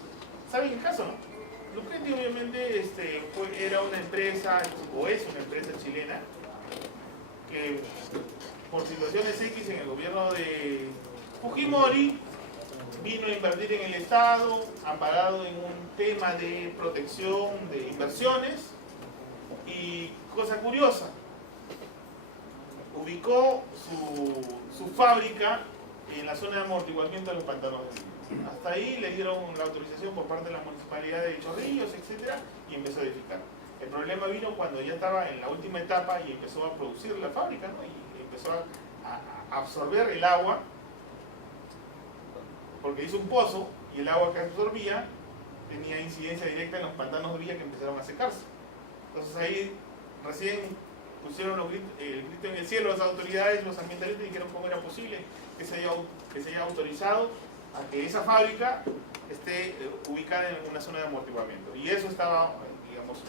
¿saben el caso, no? Luchetti obviamente era una empresa, o es una empresa chilena, que por situaciones X en el gobierno de Fujimori vino a invertir en el Estado, amparado en un tema de protección de inversiones, y cosa curiosa, ubicó su fábrica en la zona de amortiguamiento de los pantanos de Río. Hasta ahí le dieron la autorización por parte de la municipalidad de Chorrillos, etc., y empezó a edificar. El problema vino cuando ya estaba en la última etapa y empezó a producir la fábrica, ¿no? Y empezó a absorber el agua, porque hizo un pozo y el agua que absorbía tenía incidencia directa en los pantanos de Villa que empezaron a secarse. Entonces ahí recién pusieron el grito en el cielo las autoridades, los ambientalistas, y dijeron cómo era posible que se haya autorizado a que esa fábrica esté ubicada en una zona de amortiguamiento. Y eso estaba, digamos,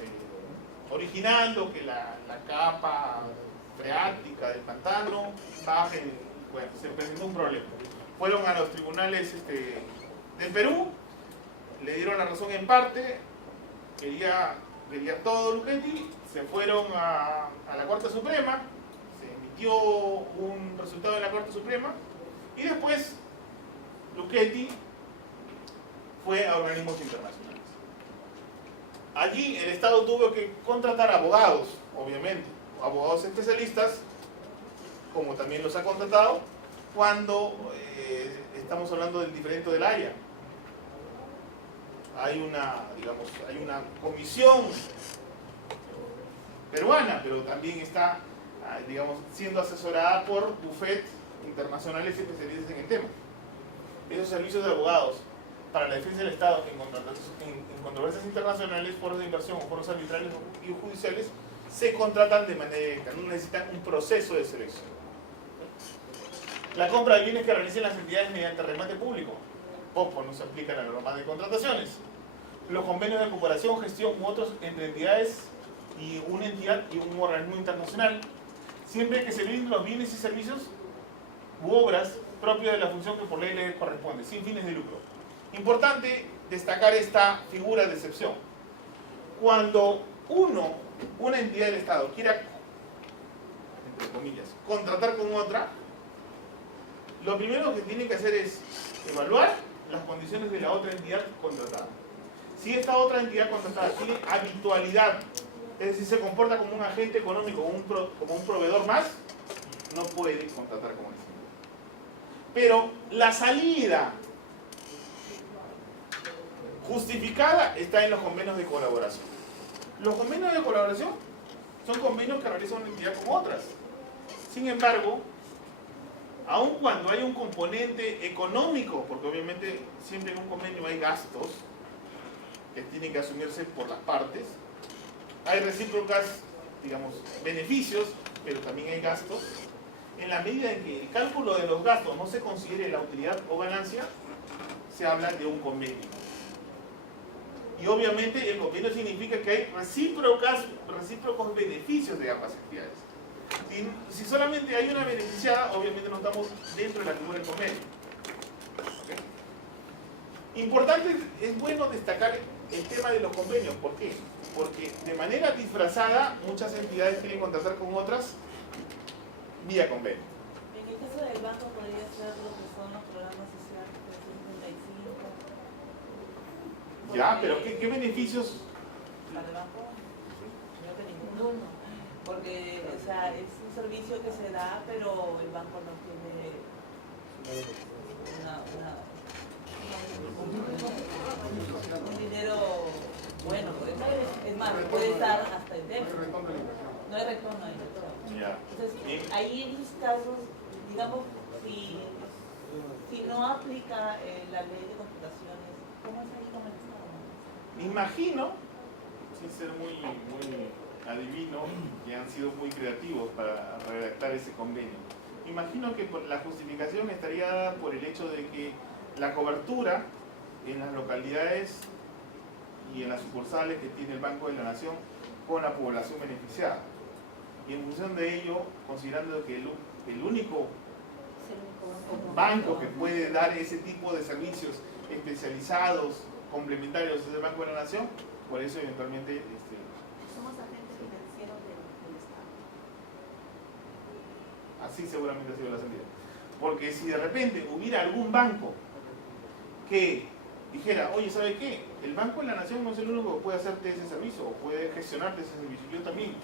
originando que la capa freática del pantano baje. Bueno, se presentó un problema. Fueron a los tribunales del Perú, le dieron la razón en parte, quería todo Luchetti, se fueron a la Corte Suprema, se emitió un resultado de la Corte Suprema, y después Luchetti fue a organismos internacionales. Allí el Estado tuvo que contratar abogados, obviamente, abogados especialistas, como también los ha contratado cuando estamos hablando del diferendo del Haya. Hay una comisión peruana, pero también está, digamos, siendo asesorada por bufetes internacionales especialistas en el tema. Esos servicios de abogados para la defensa del Estado en controversias internacionales, foros de inversión o foros arbitrales y judiciales, se contratan de manera directa, no necesitan un proceso de selección. La compra de bienes que realicen las entidades mediante remate público, POPO, no se aplica a la norma de contrataciones. Los convenios de cooperación, gestión u otros entre entidades y una entidad y un organismo internacional, siempre que se brinden los bienes y servicios u obras propias de la función que por ley le corresponde, sin fines de lucro. Importante destacar esta figura de excepción. Cuando una entidad del Estado quiera, entre comillas, contratar con otra, lo primero que tiene que hacer es evaluar las condiciones de la otra entidad contratada. Si esta otra entidad contratada tiene habitualidad, es decir, se comporta como un agente económico, como un proveedor más, no puede contratar con él. Pero la salida justificada está en los convenios de colaboración. Los convenios de colaboración son convenios que realiza una entidad con otras. Sin embargo, aun cuando hay un componente económico, porque obviamente siempre en un convenio hay gastos que tienen que asumirse por las partes, hay recíprocas, digamos, beneficios, pero también hay gastos. En la medida en que el cálculo de los gastos no se considere la utilidad o ganancia, se habla de un convenio. Y obviamente el convenio significa que hay recíprocos beneficios de ambas entidades. Si solamente hay una beneficiada, obviamente no estamos dentro de la figura del convenio. ¿Okay? Importante, es bueno destacar el tema de los convenios. ¿Por qué? Porque de manera disfrazada muchas entidades quieren contratar con otras vía convenio. En el caso del banco podría ser ofrecer lo que son los programas sociales 365 Ya, pero ¿qué beneficios? para el banco. Creo que ninguno. Porque o sea, es un servicio que se da, pero el banco no tiene un dinero bueno. Es más, puede estar hasta el débito. No hay retorno ahí. Ya. Entonces, ahí en esos casos, digamos, si no aplica la ley de contrataciones, ¿cómo es ahí con el Estado? Me imagino, sin ser muy adivino, que han sido muy creativos para redactar ese convenio. Me imagino que la justificación estaría dada por el hecho de que la cobertura en las localidades y en las sucursales que tiene el Banco de la Nación con la población beneficiada. Y en función de ello, considerando que el único banco que puede dar ese tipo de servicios especializados, complementarios, es el Banco de la Nación, por eso eventualmente Somos agentes financieros del Estado. así seguramente ha sido la salida. Porque si de repente hubiera algún banco que dijera, oye, ¿sabe qué? El Banco de la Nación no es el único que puede hacerte ese servicio o puede gestionarte ese servicio, yo también,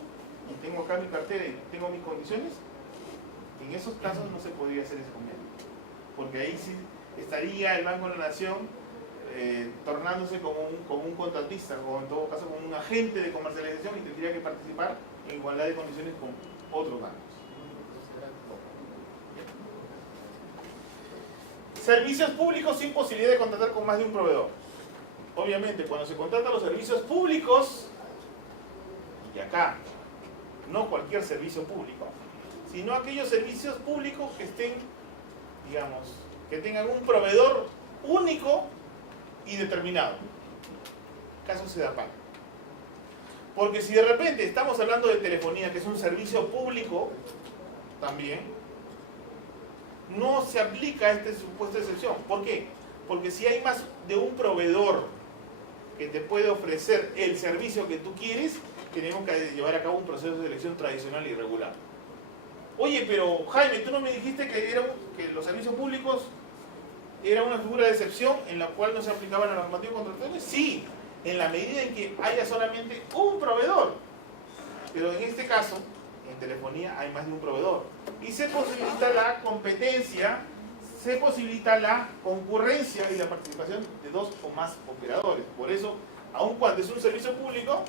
y tengo acá mi cartera y tengo mis condiciones, en esos casos no se podría hacer ese convenio. Porque ahí sí estaría el Banco de la Nación tornándose como un contratista, o en todo caso como un agente de comercialización, y tendría que participar en igualdad de condiciones con otros bancos. Servicios públicos sin posibilidad de contratar con más de un proveedor. Obviamente, cuando se contratan los servicios públicos, y acá, no cualquier servicio público, sino aquellos servicios públicos que estén, digamos, que tengan un proveedor único y determinado. Caso Sedapal. Porque si de repente estamos hablando de telefonía, que es un servicio público, también, no se aplica este supuesto de excepción. ¿Por qué? Porque si hay más de un proveedor que te puede ofrecer el servicio que tú quieres, tenemos que llevar a cabo un proceso de selección tradicional y regular. Oye, pero Jaime, ¿tú no me dijiste que los servicios públicos era una figura de excepción en la cual no se aplicaba la normativa contractual? Sí, en la medida en que haya solamente un proveedor. Pero en este caso, en telefonía hay más de un proveedor. Y se posibilita la competencia, se posibilita la concurrencia y la participación de dos o más operadores. Por eso, aun cuando es un servicio público,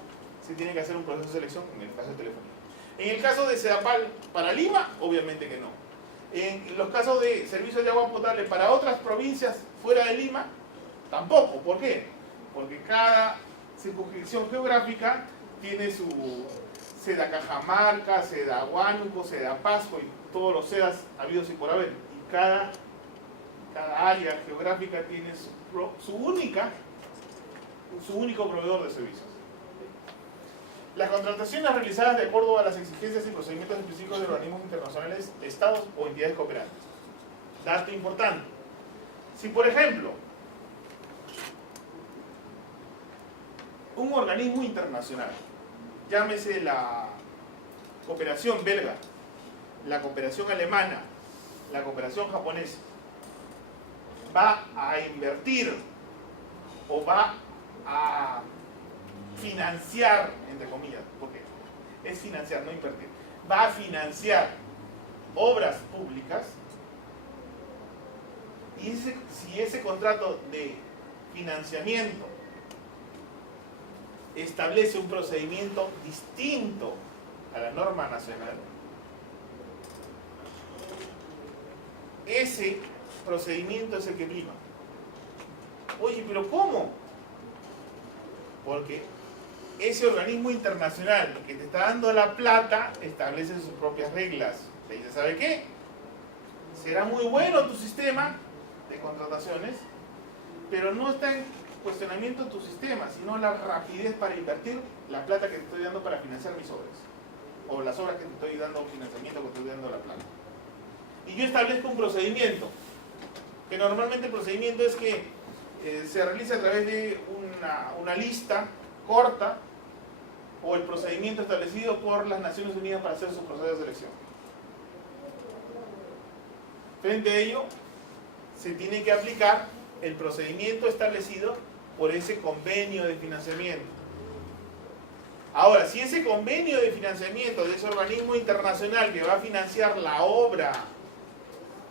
se tiene que hacer un proceso de selección en el caso de telefonía. En el caso de Sedapal para Lima, obviamente que no. En los casos de servicios de agua potable para otras provincias fuera de Lima, tampoco. ¿Por qué? Porque cada circunscripción geográfica tiene su SEDA Cajamarca, SEDA Huánuco, SEDA Pasco y todos los SEDAs habidos y por haber. Y cada área geográfica tiene su único proveedor de servicios. Las contrataciones realizadas de acuerdo a las exigencias y procedimientos específicos de organismos internacionales, estados o entidades cooperantes. Dato importante. Si, por ejemplo, un organismo internacional, llámese la cooperación belga, la cooperación alemana, la cooperación japonesa, va a invertir o va a financiar, entre comillas, porque es financiar, no invertir, va a financiar obras públicas, y si ese contrato de financiamiento establece un procedimiento distinto a la norma nacional, ese procedimiento es el que prima. Oye, pero ¿cómo? Porque ese organismo internacional que te está dando la plata establece sus propias reglas. Te dice, ¿sabe qué? Será muy bueno tu sistema de contrataciones, pero no está en cuestionamiento tu sistema, sino la rapidez para invertir la plata que te estoy dando para financiar mis obras, o las obras que te estoy dando financiamiento, que te estoy dando la plata. Y yo establezco un procedimiento, que normalmente el procedimiento es que se realiza a través de una lista corta, o el procedimiento establecido por las Naciones Unidas para hacer su proceso de selección. Frente a ello, se tiene que aplicar el procedimiento establecido por ese convenio de financiamiento. Ahora, si ese convenio de financiamiento de ese organismo internacional que va a financiar la obra,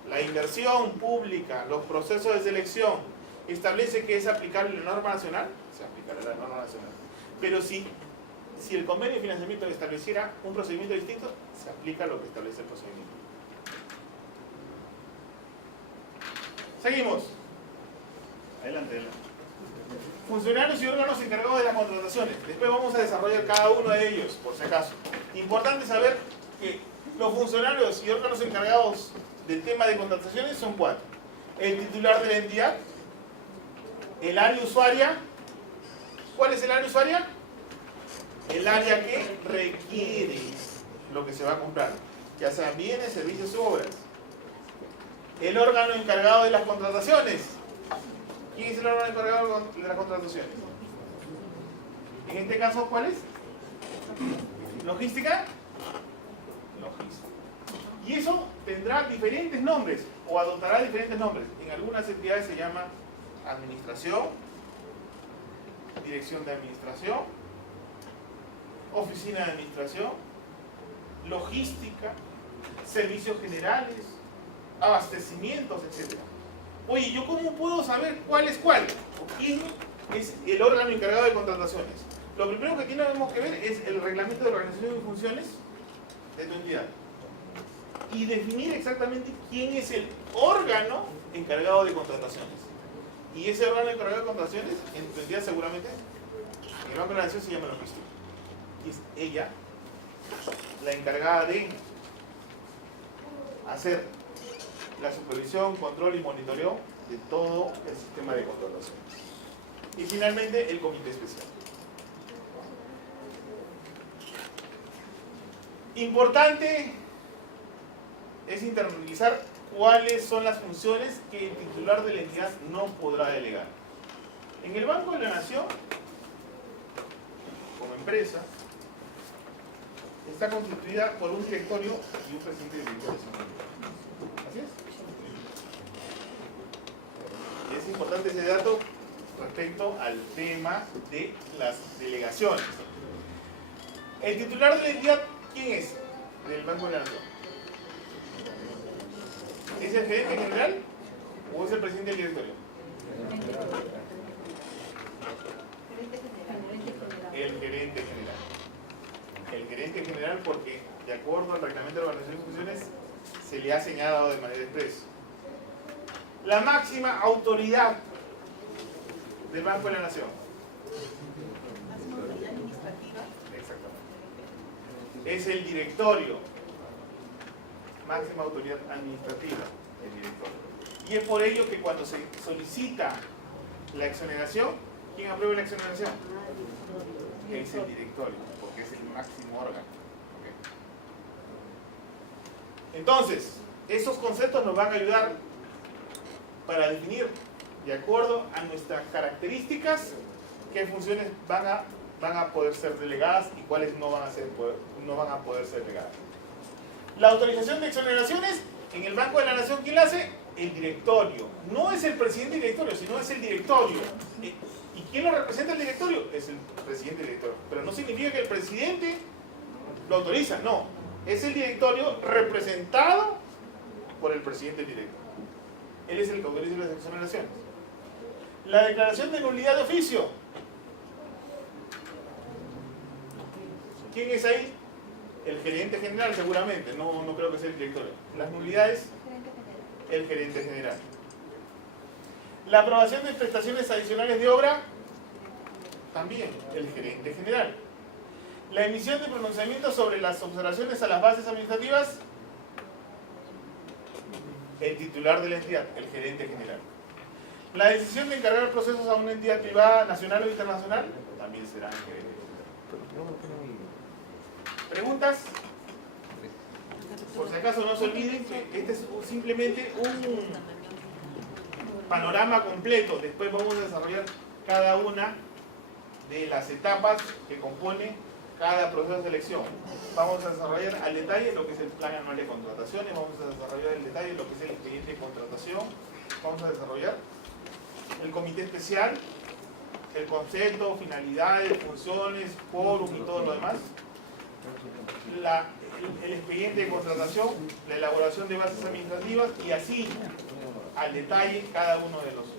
la inversión pública, los procesos de selección, establece que es aplicable la norma nacional, se aplicará la norma nacional. Pero si el convenio de financiamiento estableciera un procedimiento distinto, se aplica lo que establece el procedimiento. Seguimos. Adelante. Funcionarios y órganos encargados de las contrataciones. Después vamos a desarrollar cada uno de ellos, por si acaso. Importante saber que los funcionarios y órganos encargados del tema de contrataciones son 4. El titular de la entidad, el área usuaria. ¿Cuál es el área usuaria? El área que requiere lo que se va a comprar, ya sean bienes, servicios u obras. El órgano encargado de las contrataciones. ¿Quién es el órgano encargado de las contrataciones? En este caso, ¿cuál es? ¿Logística? Logística. Y eso tendrá diferentes nombres o adoptará diferentes nombres. En algunas entidades se llama administración, dirección de administración, oficina de administración, logística, servicios generales, abastecimientos, etc. Oye, ¿yo cómo puedo saber cuál es cuál? ¿O quién es el órgano encargado de contrataciones? Lo primero que tenemos que ver es el reglamento de organización y funciones de tu entidad. Y definir exactamente quién es el órgano encargado de contrataciones. Y ese órgano encargado de contrataciones, en tu entidad seguramente, en el Banco de la Nación se llama logística. Y es ella la encargada de hacer la supervisión, control y monitoreo de todo el sistema de contrataciones. Y finalmente, el comité especial. Importante es internalizar cuáles son las funciones que el titular de la entidad no podrá delegar. En el Banco de la Nación, como empresa, está constituida por un directorio y un presidente de directores. ¿Así es? Y es importante ese dato respecto al tema de las delegaciones. El titular de la entidad, ¿quién es? Del Banco de la Nación. ¿Es el gerente general o es el presidente del directorio? El gerente general. El gerente general porque, de acuerdo al reglamento de organización y funciones, se le ha señalado de manera expresa. La máxima autoridad del Banco de la Nación. Máxima autoridad administrativa. Exactamente. Es el directorio. Máxima autoridad administrativa, el directorio. Y es por ello que cuando se solicita la exoneración, ¿quién aprueba la exoneración? Es el directorio, porque es el máximo órgano. ¿Okay? Entonces, esos conceptos nos van a ayudar para definir, de acuerdo a nuestras características, qué funciones van a poder ser delegadas y cuáles no van a poder ser delegadas. La autorización de exoneraciones en el Banco de la Nación, ¿quién la hace? El directorio. No es el presidente del directorio, sino es el directorio. ¿Y quién lo representa el directorio? Es el presidente del directorio. Pero no significa que el presidente lo autoriza, no. Es el directorio representado por el presidente del directorio. Él es el que autoriza las exoneraciones. La declaración de nulidad de oficio. ¿Quién es ahí? El gerente general seguramente, no creo que sea el directorio. Las nulidades, el gerente general. La aprobación de prestaciones adicionales de obra, también el gerente general. La emisión de pronunciamientos sobre las observaciones a las bases administrativas, el titular de la entidad, el gerente general. La decisión de encargar procesos a una entidad privada, nacional o internacional, también será el gerente general. ¿Preguntas? Por si acaso no se olviden que este es simplemente un panorama completo. Después vamos a desarrollar cada una de las etapas que compone cada proceso de selección. Vamos a desarrollar al detalle lo que es el plan anual de contrataciones, vamos a desarrollar al detalle lo que es el expediente de contratación, vamos a desarrollar el comité especial, el concepto, finalidades, funciones, quórum y todo lo demás, el expediente de contratación, la elaboración de bases administrativas y así al detalle cada uno de los